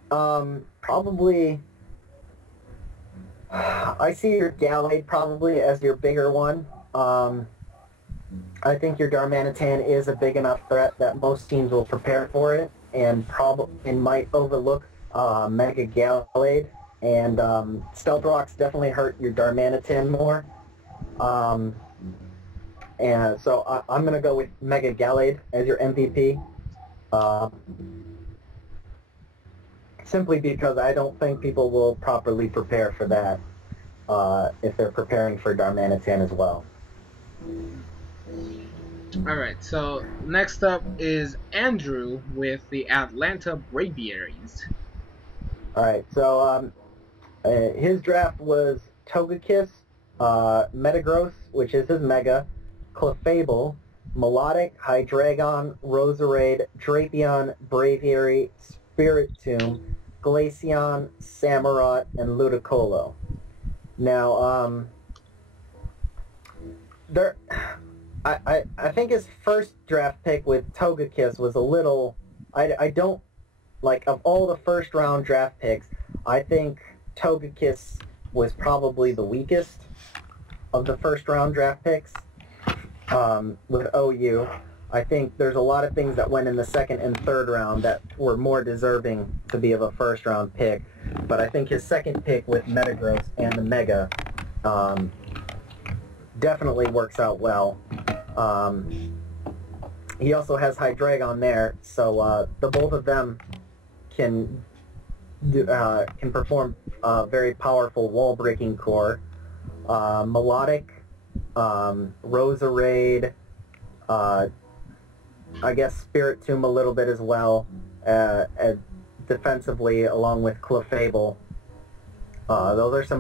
Probably. I see your Gallade probably as your bigger one. I think your Darmanitan is a big enough threat that most teams will prepare for it and might overlook Mega Gallade. And Stealth Rocks definitely hurt your Darmanitan more. And so I'm going to go with Mega Gallade as your MVP. Simply because I don't think people will properly prepare for that if they're preparing for Darmanitan as well. Alright, so next up is Andrew with the Atlanta Braviaries. Alright, so his draft was Togekiss, Metagross, which is his Mega, Clefable, Melodic, Hydreigon, Roserade, Drapion, Braviary, Spiritomb, Glaceon, Samurott, and Ludicolo. Now, I think his first draft pick with Togekiss was a little... I don't... Like, of all the first round draft picks, I think Togekiss was probably the weakest of the first round draft picks with OU. I think there's a lot of things that went in the second and third round that were more deserving to be of a first round pick. But I think his second pick with Metagross and the Mega definitely works out well. He also has Hydreigon there, so the both of them can perform a very powerful wall-breaking core. Melodic, Roserade, I guess Spiritomb a little bit as well, defensively along with Clefable. Those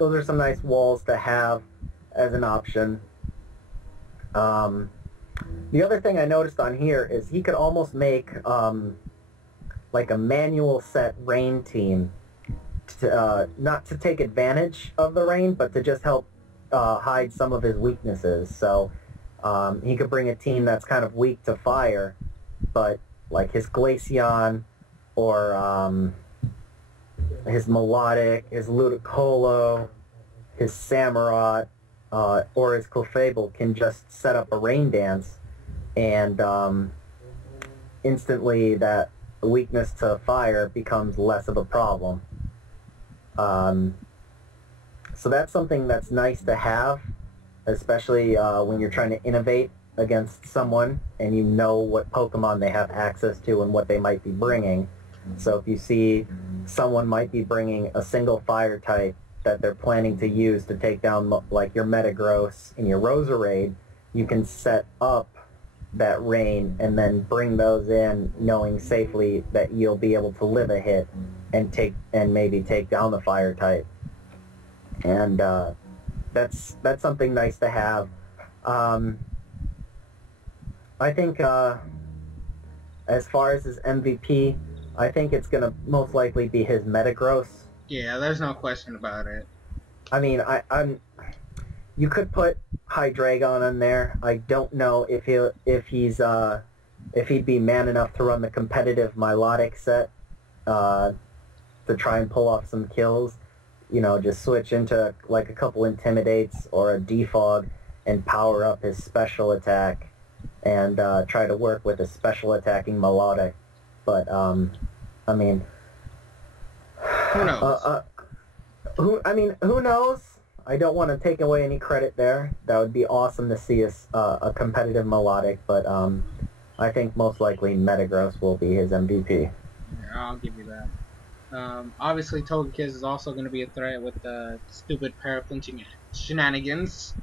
are some nice walls to have as an option. The other thing I noticed on here is he could almost make like a manual set rain team, not to take advantage of the rain, but to just help hide some of his weaknesses. So he could bring a team that's kind of weak to fire, but like his Glaceon or his Melodic, his Ludicolo, his Samurott, or his Clefable can just set up a rain dance, and instantly that weakness to fire becomes less of a problem. So that's something that's nice to have, especially when you're trying to innovate against someone and you know what Pokemon they have access to and what they might be bringing. So if you see someone might be bringing a single fire type that they're planning to use to take down like your Metagross and your Roserade, you can set up that rain and then bring those in knowing safely that you'll be able to live a hit and maybe take down the fire type. And that's something nice to have. I think as far as his MVP, I think it's going to most likely be his Metagross. Yeah, there's no question about it. I mean, you could put Hydreigon in there. I don't know if he's if he'd be man enough to run the competitive Milotic set to try and pull off some kills. Just switch into like a couple Intimidates or a Defog and power up his special attack and try to work with a special attacking Melodic. But, I mean... Who knows? Who knows? I don't want to take away any credit there. That would be awesome to see a competitive Melodic, but I think most likely Metagross will be his MVP. Yeah, I'll give you that. Obviously, Togekiss is also going to be a threat with the stupid paraflinching shenanigans.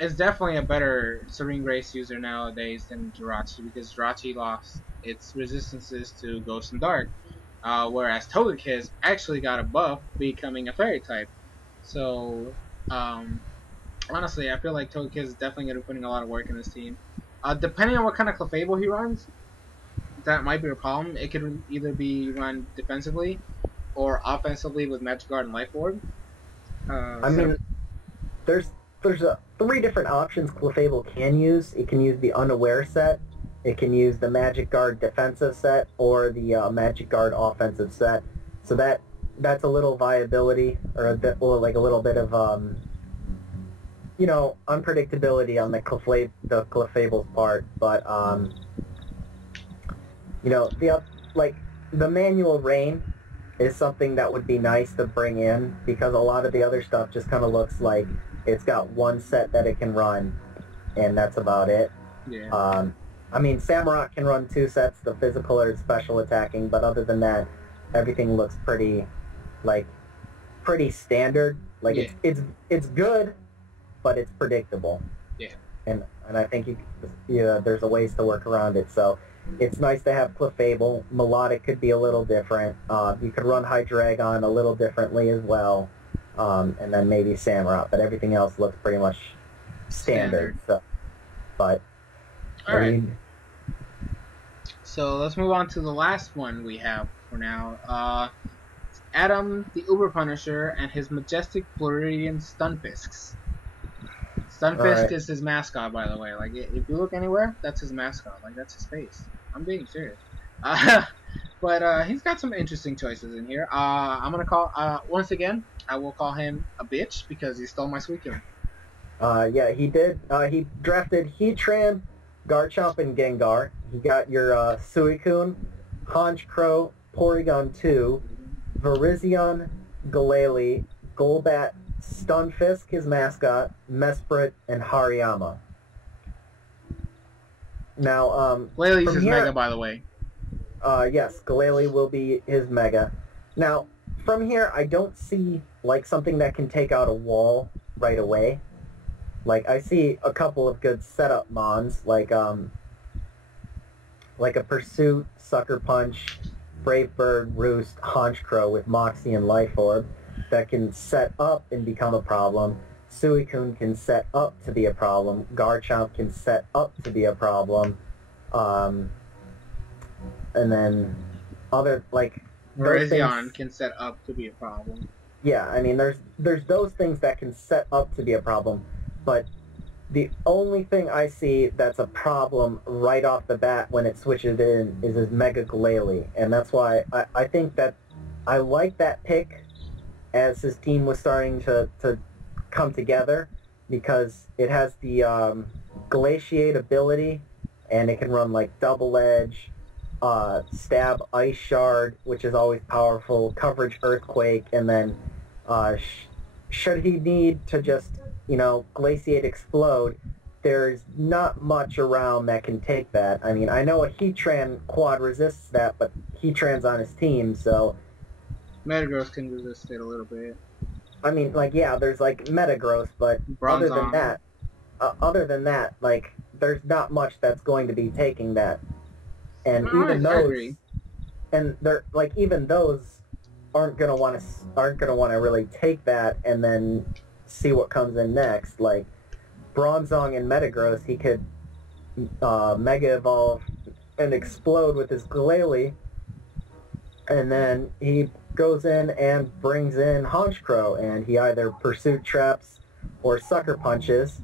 It's definitely a better Serene Grace user nowadays than Jirachi, because Jirachi lost its resistances to Ghost and Dark, whereas Togekiss actually got a buff, becoming a Fairy type. So, honestly, I feel like Togekiss is definitely going to be putting a lot of work in this team. Depending on what kind of Clefable he runs, that might be a problem. It could either be run defensively or offensively with Magic Guard and Life Orb. There's 3 different options Clefable can use. It can use the Unaware set, it can use the Magic Guard defensive set, or the Magic Guard offensive set. So that's a little viability, or like a little bit of unpredictability on the Clefable's part. But the manual rain is something that would be nice to bring in, because a lot of the other stuff just kind of looks like it's got one set that it can run, and that's about it. Yeah. Samurott can run 2 sets, the physical or special attacking, but other than that, everything looks pretty standard. It's good, but it's predictable. Yeah. And I think there's a ways to work around it. So it's nice to have Clefable. Melodic could be a little different. You could run Hydreigon a little differently as well. And then maybe Samurott, but everything else looks pretty much standard. So, but alright. So let's move on to the last one we have for now. Adam, the Uber Punisher, and his majestic Floridian Stunfisks. Stunfisk is his mascot, by the way. Like, if you look anywhere, that's his mascot. Like, that's his face. I'm being serious. But he's got some interesting choices in here. I'm gonna call once again. I will call him a bitch because he stole my Suicune. Yeah, he did. He drafted Heatran, Garchomp, and Gengar. He got your Suicune, Honchkrow, Porygon 2, Virizion, Glalie, Golbat, Stunfisk, his mascot, Mesprit, and Hariyama. Now, Glalie is his mega, by the way. Yes, Glalie will be his mega. Now, from here, I don't see, like, something that can take out a wall right away. Like, I see a couple of good setup mons, like a Pursuit, Sucker Punch, Brave Bird, Roost, Honchkrow with Moxie and Life Orb that can set up and become a problem. Suicune can set up to be a problem. Garchomp can set up to be a problem. And then other, like... Virizion can set up to be a problem. Yeah, I mean, there's those things that can set up to be a problem, but the only thing I see that's a problem right off the bat when it switches in is his Mega Glalie, and that's why I think that I like that pick as his team was starting to come together, because it has the Glaciate ability, and it can run like Double Edge, Stab Ice Shard, which is always powerful, Coverage Earthquake, and then should he need to just, Glaciate Explode, there's not much around that can take that. I mean, I know a Heatran quad resists that, but Heatran's on his team, so... Metagross can resist it a little bit. I mean, like, yeah, there's, like, Metagross, but other than that, like, there's not much that's going to be taking that. And even those... And they're, like, even those aren't gonna want to really take that and then see what comes in next. Like, Bronzong and Metagross, he could Mega Evolve and explode with his Glalie, and then he goes in and brings in Honchkrow, and he either Pursuit Traps or Sucker Punches,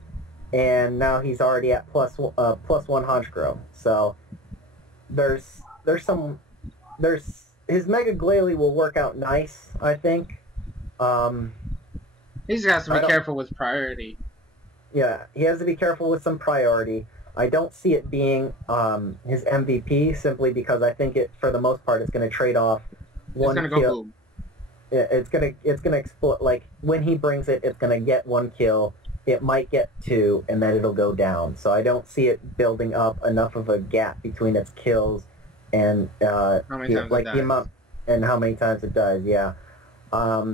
and now he's already at plus one Honchkrow. So there's his Mega Glalie will work out nice, I think. He just has to be careful with priority. Yeah, he has to be careful with some priority. I don't see it being his MVP simply because I think it, for the most part, it's going to trade off one kill. It's going to go boom. It's gonna explode. Like when he brings it, it's gonna get 1 kill. It might get 2, and then it'll go down. So I don't see it building up enough of a gap between its kills and how many times like it the dies. amount and how many times it does. Yeah. I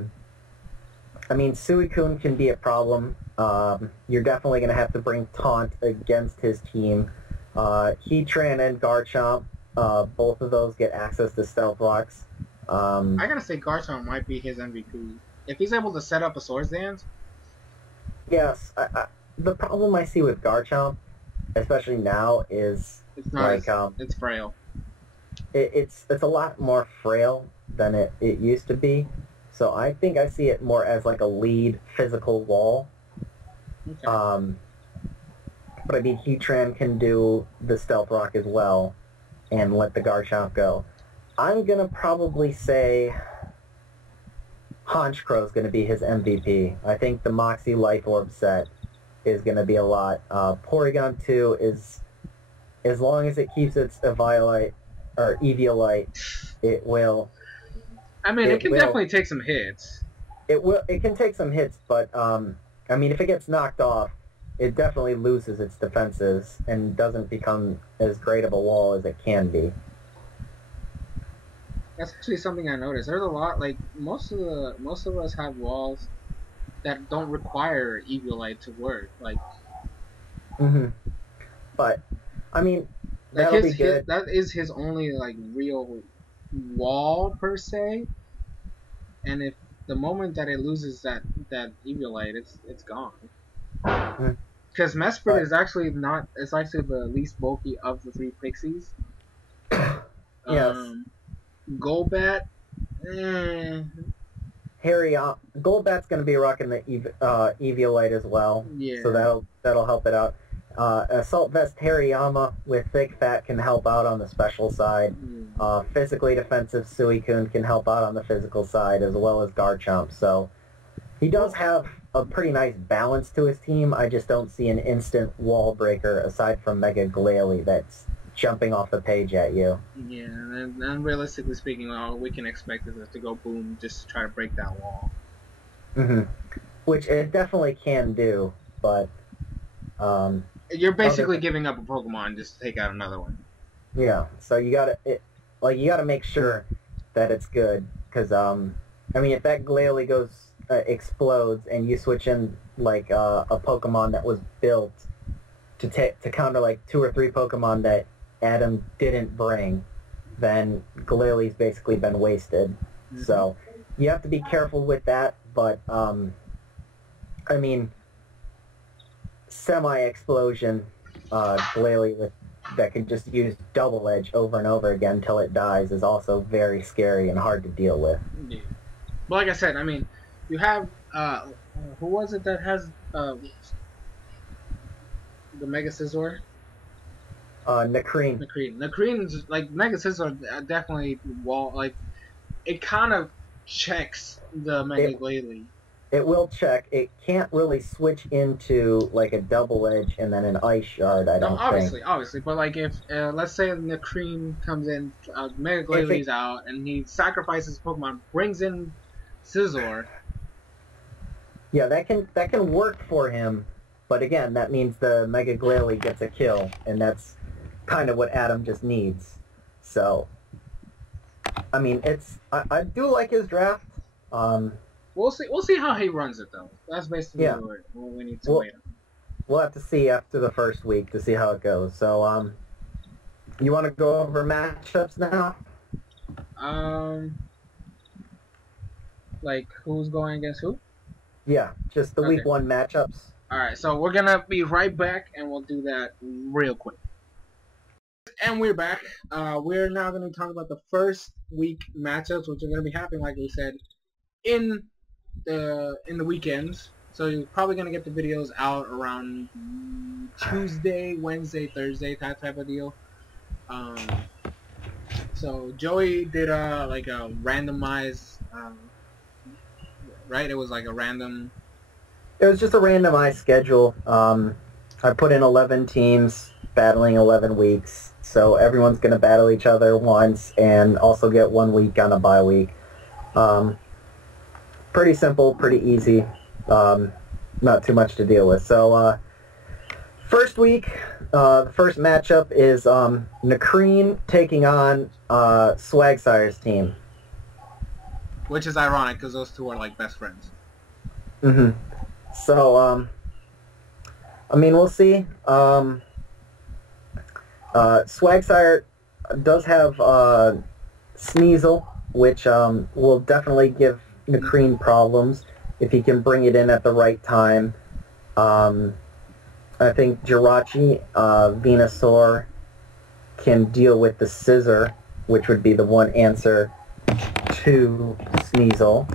mean, Suicune can be a problem. You're definitely gonna have to bring Taunt against his team. Heatran and Garchomp, both of those get access to Stealth Rocks. I gotta say Garchomp might be his MVP. If he's able to set up a Swords Dance. Yes, the problem I see with Garchomp, especially now, is it's not like it's frail. It's a lot more frail than it used to be. So I think I see it more as like a lead physical wall. Okay. But I mean, Heatran can do the Stealth Rock as well and let the Garchomp go. I'm going to probably say Honchkrow is going to be his MVP. I think the Moxie Life Orb set is going to be a lot. Porygon 2 is, as long as it keeps its Eviolite, or Eviolite, it will... I mean, it can definitely take some hits. It can take some hits, but, I mean, if it gets knocked off, it definitely loses its defenses and doesn't become as great of a wall as it can be. That's actually something I noticed. There's a lot, like, most of us have walls that don't require Eviolite to work. Like, But, I mean, like that'll be good. That is his only, like, real wall, per se. And if the moment that it loses that Eviolite, it's gone. Because Mesprit is actually not, it's actually the least bulky of the 3 Pixies. Yes. Golbat, Golbat's going to be rocking the Eviolite as well. Yeah. So that'll help it out. Assault Vest Hariyama with Thick Fat can help out on the special side. Physically defensive Suicune can help out on the physical side as well as Garchomp. So he does have a pretty nice balance to his team. I just don't see an instant wall breaker aside from Mega Glalie that's jumping off the page at you. Yeah, and realistically speaking, all we can expect is it to go boom just to try to break that wall. Which it definitely can do, but... You're basically giving up a Pokemon just to take out another one. Yeah, so you gotta make sure that it's good, because, I mean, if that Glalie explodes and you switch in, like, a Pokemon that was built to counter, like, 2 or 3 Pokemon that Adam didn't bring, then Glailie's basically been wasted. So you have to be careful with that, but I mean, semi-explosion Glalie that can just use Double Edge over and over again until it dies is also very scary and hard to deal with. Yeah. But like I said, I mean, you have who was it that has the Mega Scizor? Nakreen. Nakreen's like Mega Scizor definitely wall, like it kind of checks the Mega Glalie. It will check. It can't really switch into like a Double Edge and then an Ice Shard. I don't think. Obviously, but like if let's say Nakreen comes in, Mega Glalie's out, and he sacrifices Pokemon, brings in Scizor. Yeah, that can work for him, but again, that means the Mega Glalie gets a kill, and that's kind of what Adam just needs. So, I mean, I do like his draft. We'll see how he runs it though. That's basically what we need to wait on. We'll have to see after the first week to see how it goes. So, you want to go over matchups now? Like who's going against who? Yeah, just the week 1 matchups. Alright, so we're gonna be right back and we'll do that real quick. And we're back. We're now gonna talk about the first week matchups, which are gonna be happening, like we said, in the weekends. So you're probably gonna get the videos out around Tuesday, Wednesday, Thursday, type of deal. So Joey did like a randomized, right? It was like a random. It was just a randomized schedule. I put in 11 teams battling 11 weeks, so everyone's going to battle each other once and also get 1 week on a bye week. Pretty simple, pretty easy, not too much to deal with. So first week, the first matchup is Nakreen taking on Swagsire's team. Which is ironic because those two are like best friends. Mm-hmm. So, I mean, we'll see. Swagsire does have Sneasel, which will definitely give Nakreen problems if he can bring it in at the right time. I think Jirachi, Venusaur can deal with the Scissor, which would be the one answer to Sneasel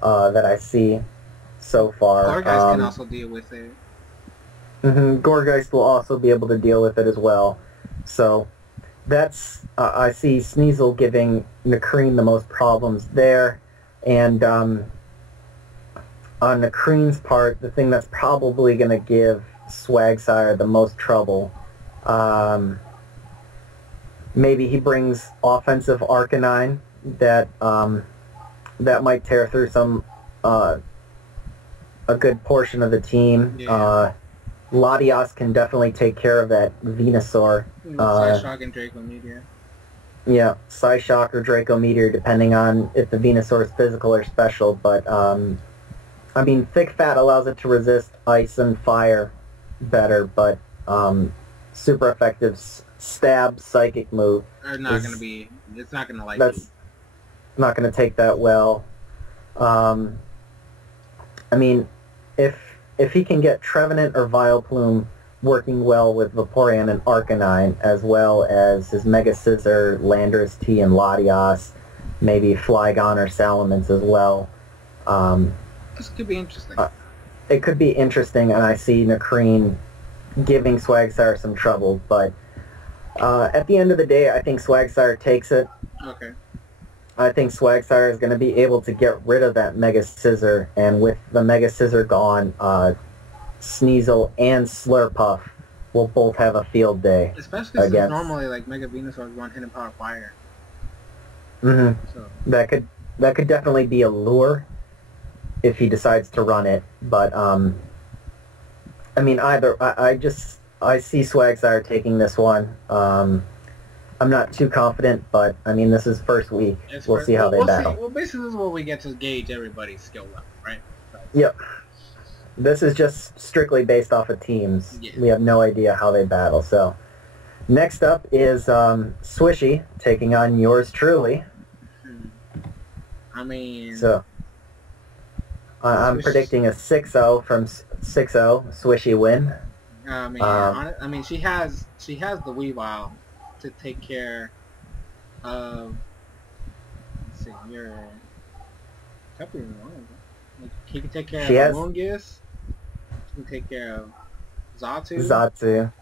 that I see so far. Gorgeist can also deal with it. Gorgeist will also be able to deal with it as well. So that's I see Sneasel giving Nakreen the most problems there. And on Nakreen's part, the thing that's probably going to give Swagsire the most trouble, maybe he brings offensive Arcanine that might tear through some a good portion of the team. Yeah. Latias can definitely take care of that Venusaur. Psyshock and Draco Meteor. Yeah, Psyshock or Draco Meteor, depending on if the Venusaur is physical or special. But, I mean, Thick Fat allows it to resist ice and fire better, but super effective stab psychic move. It's not going to like that's it. Not going to take that well. I mean, if he can get Trevenant or Vileplume working well with Vaporeon and Arcanine, as well as his Mega Scissor, Landorus T, and Latias, maybe Flygon or Salamence as well. This could be interesting. It could be interesting, and I see Nakreen giving Swagsire some trouble, but at the end of the day, I think Swagsire takes it. Okay. I think Swagsire is going to be able to get rid of that Mega Scissor, and with the Mega Scissor gone, Sneasel and Slurpuff will both have a field day. Especially since normally like Mega Venusaur is one hidden power fire. Mm-hmm. So that could definitely be a lure if he decides to run it. But I mean, I see Swagsire taking this one. I'm not too confident, but I mean, this is first week. We'll see how they battle. Well, basically, this is what we get to gauge everybody's skill level, right? Yep. This is just strictly based off of teams. Yeah. We have no idea how they battle. So, next up is Swishy taking on yours truly. I mean... So, I'm predicting a 6-0 from 6-0 Swishy win. I mean, she has the Weavile to take care of. Let's see, your. Like, he can take care of Moongus. He can take care of Zatu.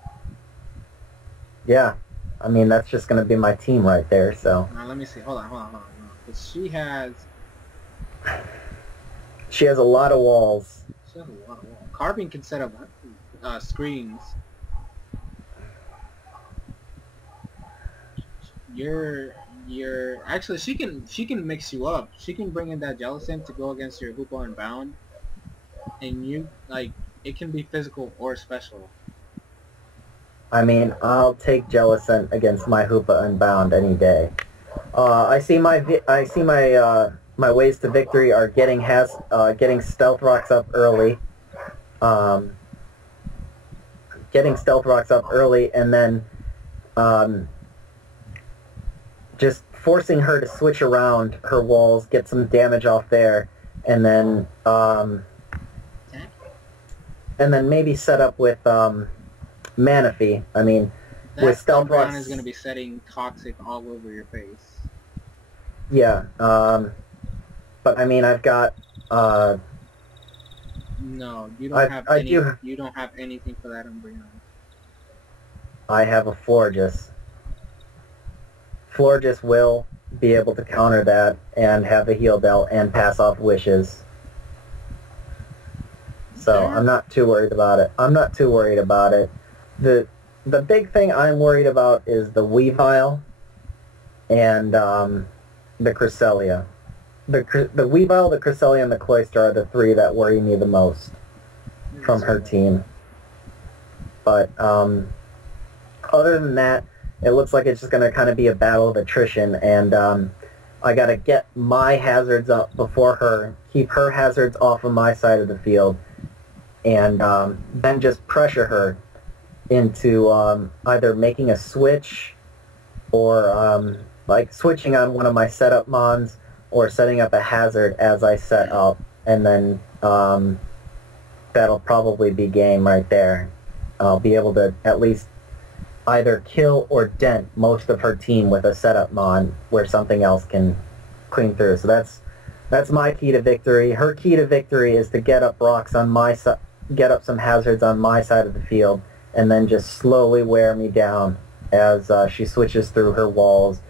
Yeah, I mean that's just gonna be my team right there. So. Now let me see. Hold on. Because she has a lot of walls. Carbine can set up screens. Actually she can mix you up. She can bring in that Jellicent to go against your Hoopa and Bound, and you it can be physical or special. I mean, I'll take Jellicent against my Hoopa and Bound any day. I see my ways to victory are getting Stealth Rocks up early. And then just forcing her to switch around her walls, get some damage off there, and then maybe set up with Manaphy. I mean, with Stealth Rocks is going to be setting toxic all over your face. Yeah, but I mean, I've got No, you don't have I any. do. You don't have anything for that Umbreon. I have a Florges. Florges will be able to counter that and have a heal belt and pass off wishes. So Fair. I'm not too worried about it. I'm not too worried about it. The big thing I'm worried about is the Weavile and the Cresselia. The Weavile, the Cresselia, and the Cloyster are the three that worry me the most from her team. But other than that, it looks like it's just going to kind of be a battle of attrition, and I got to get my hazards up before her, keep her hazards off of my side of the field, and then just pressure her into either making a switch or like switching on one of my setup mons or setting up a hazard as I set up, and then that'll probably be game right there. I'll be able to at least either kill or dent most of her team with a setup mon where something else can clean through. So that's my key to victory. Her key to victory is to get up rocks on my side, get up some hazards on my side of the field, and then just slowly wear me down as she switches through her walls,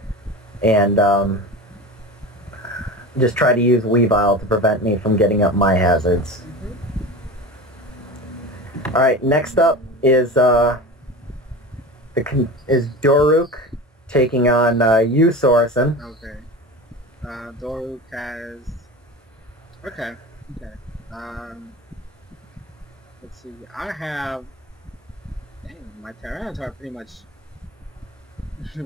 and just try to use Weavile to prevent me from getting up my hazards. All right, next up is Doruk taking on you, Soresan. Okay. Doruk has. Okay. Let's see. I have. Dang, my Tyranitar pretty much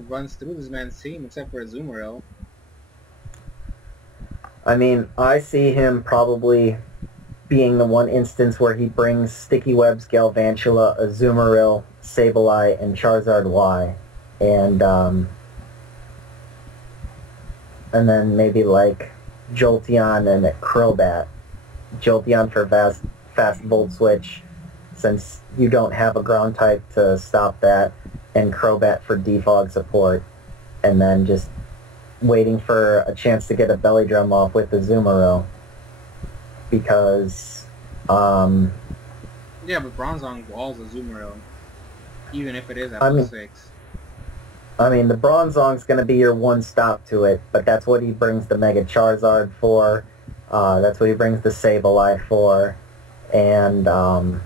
runs through this man's team except for Azumarill. I mean, I see him probably being the one instance where he brings Sticky Webs, Galvantula, Azumarill, Sableye, and Charizard Y, and then maybe like Jolteon and Crobat. Jolteon for fast Volt Switch, since you don't have a ground type to stop that, and Crobat for defog support, and then just waiting for a chance to get a Belly Drum off with the Azumarill. Because, yeah, but Bronzong walls Azumarill, even if it is at level 6. I mean, the Bronzong's going to be your one stop to it, but that's what he brings the Mega Charizard for. That's what he brings the Sableye for, and I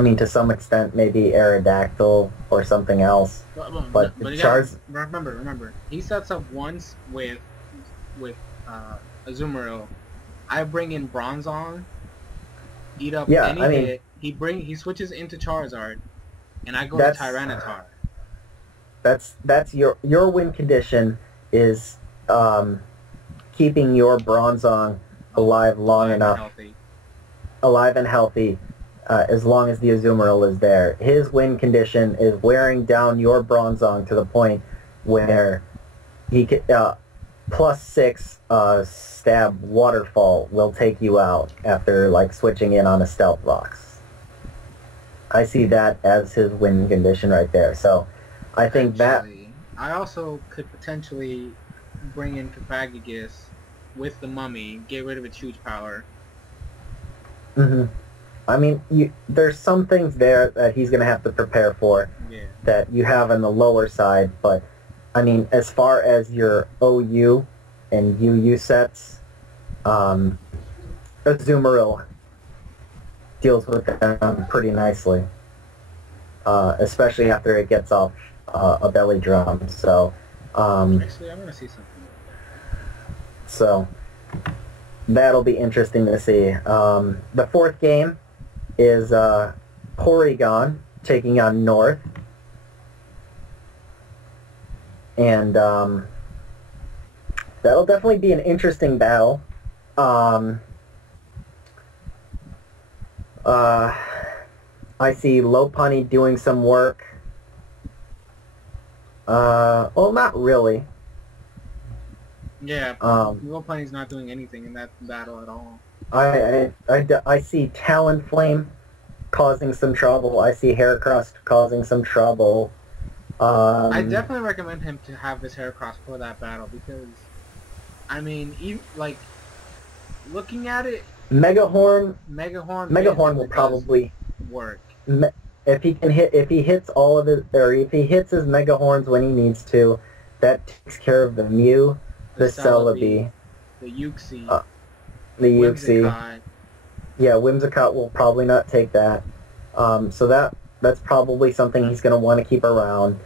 mean, to some extent, maybe Aerodactyl or something else. But remember, he sets up once with Azumarill. I bring in Bronzong, eat up hit. He switches into Charizard, and I go to Tyranitar. That's your win condition is keeping your Bronzong alive long enough, alive and healthy, as long as the Azumarill is there. His win condition is wearing down your Bronzong to the point where he can, +6 stab Waterfall will take you out after like switching in on a Stealth Rocks. I see that as his win condition right there. So I think I also could potentially bring in Copagrigus with the Mummy, get rid of its huge power. I mean, there's some things there that he's going to have to prepare for that you have on the lower side, but I mean, as far as your OU and UU sets, Azumarill deals with them pretty nicely, especially after it gets off a Belly Drum. So, actually, I want to see something. So, that'll be interesting to see. The fourth game is Porygon taking on North. And that'll definitely be an interesting battle. I see Lopunny doing some work. Well, not really. Yeah, Lopunny's not doing anything in that battle at all. I see Talonflame causing some trouble. I see Heracross causing some trouble. I definitely recommend him to have this Heracross for that battle because, I mean, looking at it, Megahorn Megahorn will probably work. if he hits all of his, or if he hits his Mega Horns when he needs to, that takes care of the Mew, the Celebi, the Uxie, the Uxie. Whimsicott. Yeah, Whimsicott will probably not take that. So that's probably something he's going to want to keep around.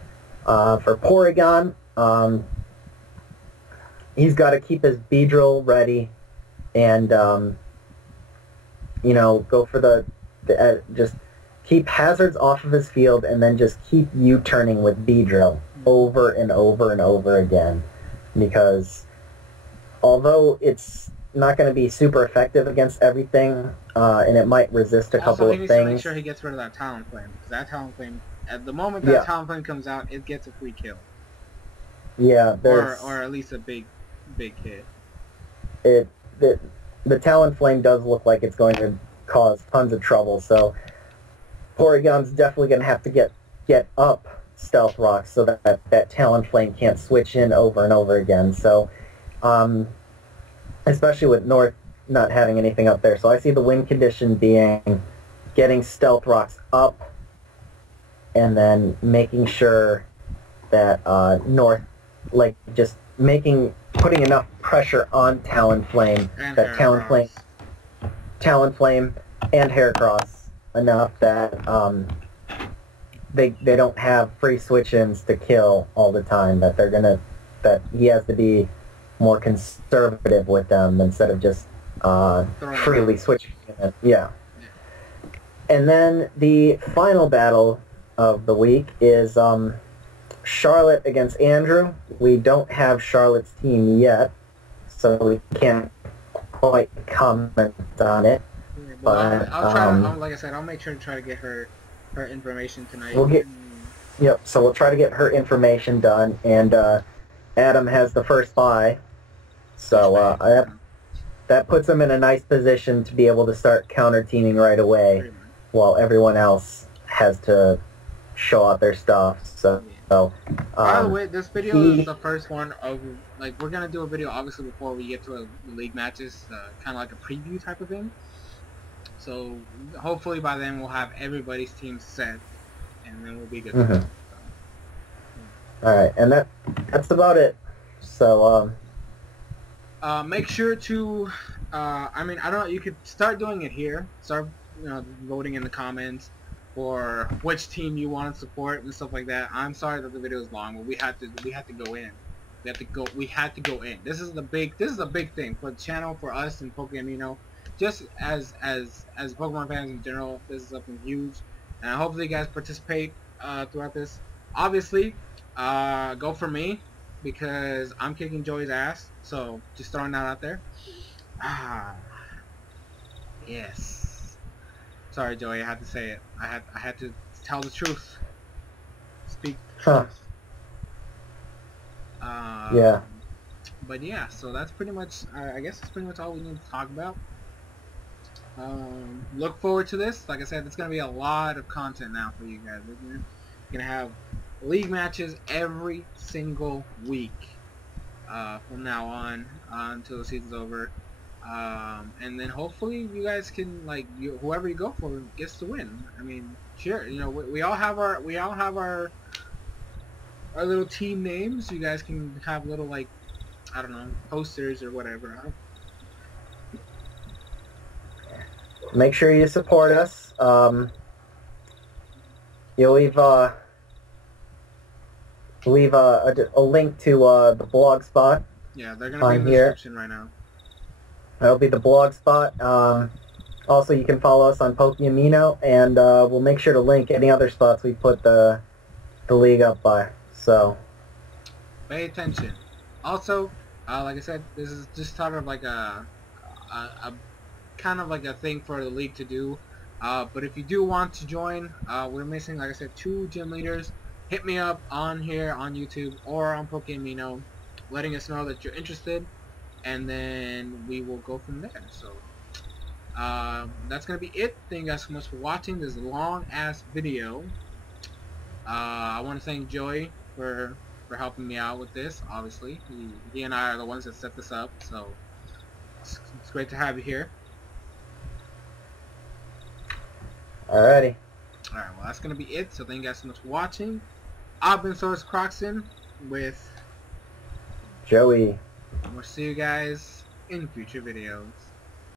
For Porygon, he's got to keep his Beedrill ready, and go for the just keep hazards off of his field, and then just keep U-turning with Beedrill over and over and over again, because although it's not going to be super effective against everything, and it might resist a couple of things. Also, he needs to make sure he gets rid of that Talonflame, because that Talonflame, at the moment that Talonflame comes out, it gets a free kill. Yeah, or at least a big hit. The Talonflame does look like it's going to cause tons of trouble, so Porygon's definitely going to have to get up Stealth Rock so that Talonflame can't switch in over and over again. So, especially with North not having anything up there. So I see the win condition being getting Stealth Rocks up and then making sure that North, like, just putting enough pressure on Talonflame, and that Talonflame and Heracross enough that they don't have free switch-ins to kill all the time, that he has to be more conservative with them instead of just freely switching in. Yeah. And then the final battle of the week is Charlotte against Andrew. We don't have Charlotte's team yet, so we can't quite comment on it. But I'll try. Like I said, I'll make sure to try to get her information tonight. So we'll try to get her information done, and Adam has the first bye, so that puts him in a nice position to be able to start counter teaming right away, while everyone else has to show out their stuff. So. By the way, this video is the first one of, like, we're gonna do a video obviously before we get to the league matches, kind of like a preview type of thing. So hopefully by then we'll have everybody's team set, and then we'll be good. Mm-hmm. All right, and that's about it. So make sure to, I mean, I don't know, you could start doing it here. Start, voting in the comments for which team you want to support and stuff like that. I'm sorry that the video is long, but we had to go in. We had to go in. This is a big thing for the channel, for us and Pokemon. Just as Pokemon fans in general, this is something huge, and hopefully you guys participate throughout this. Obviously, go for me, because I'm kicking Joey's ass. So just throwing that out there. Yes. Sorry, Joey, I had to say it. I had to tell the truth. Speak the truth. Yeah. But yeah, so that's pretty much, I guess that's pretty much all we need to talk about. Look forward to this. Like I said, it's going to be a lot of content now for you guys. We're going to have league matches every single week from now on until the season's over. And then hopefully you guys can, like, whoever you go for gets to win. I mean, sure, we all have our little team names. You guys can have little, like, I don't know, posters or whatever. Make sure you support us. You'll leave a link to the blog spot. Yeah, they're gonna be in the description right now. That'll be the blog spot. Also, you can follow us on Pokemino, and we'll make sure to link any other spots we put the league up by. So pay attention. Also, like I said, this is just sort of like a kind of like a thing for the league to do. But if you do want to join, we're missing, like I said, 2 gym leaders. Hit me up on here on YouTube or on Pokemino, letting us know that you're interested, and then we will go from there. So that's gonna be it. Thank you guys so much for watching this long ass video. I want to thank Joey for helping me out with this. Obviously, he and I are the ones that set this up, so it's great to have you here. Alrighty. Alright, well, that's going to be it. So thank you guys so much for watching. I've been SoresanCrockxen with Joey. and we'll see you guys in future videos.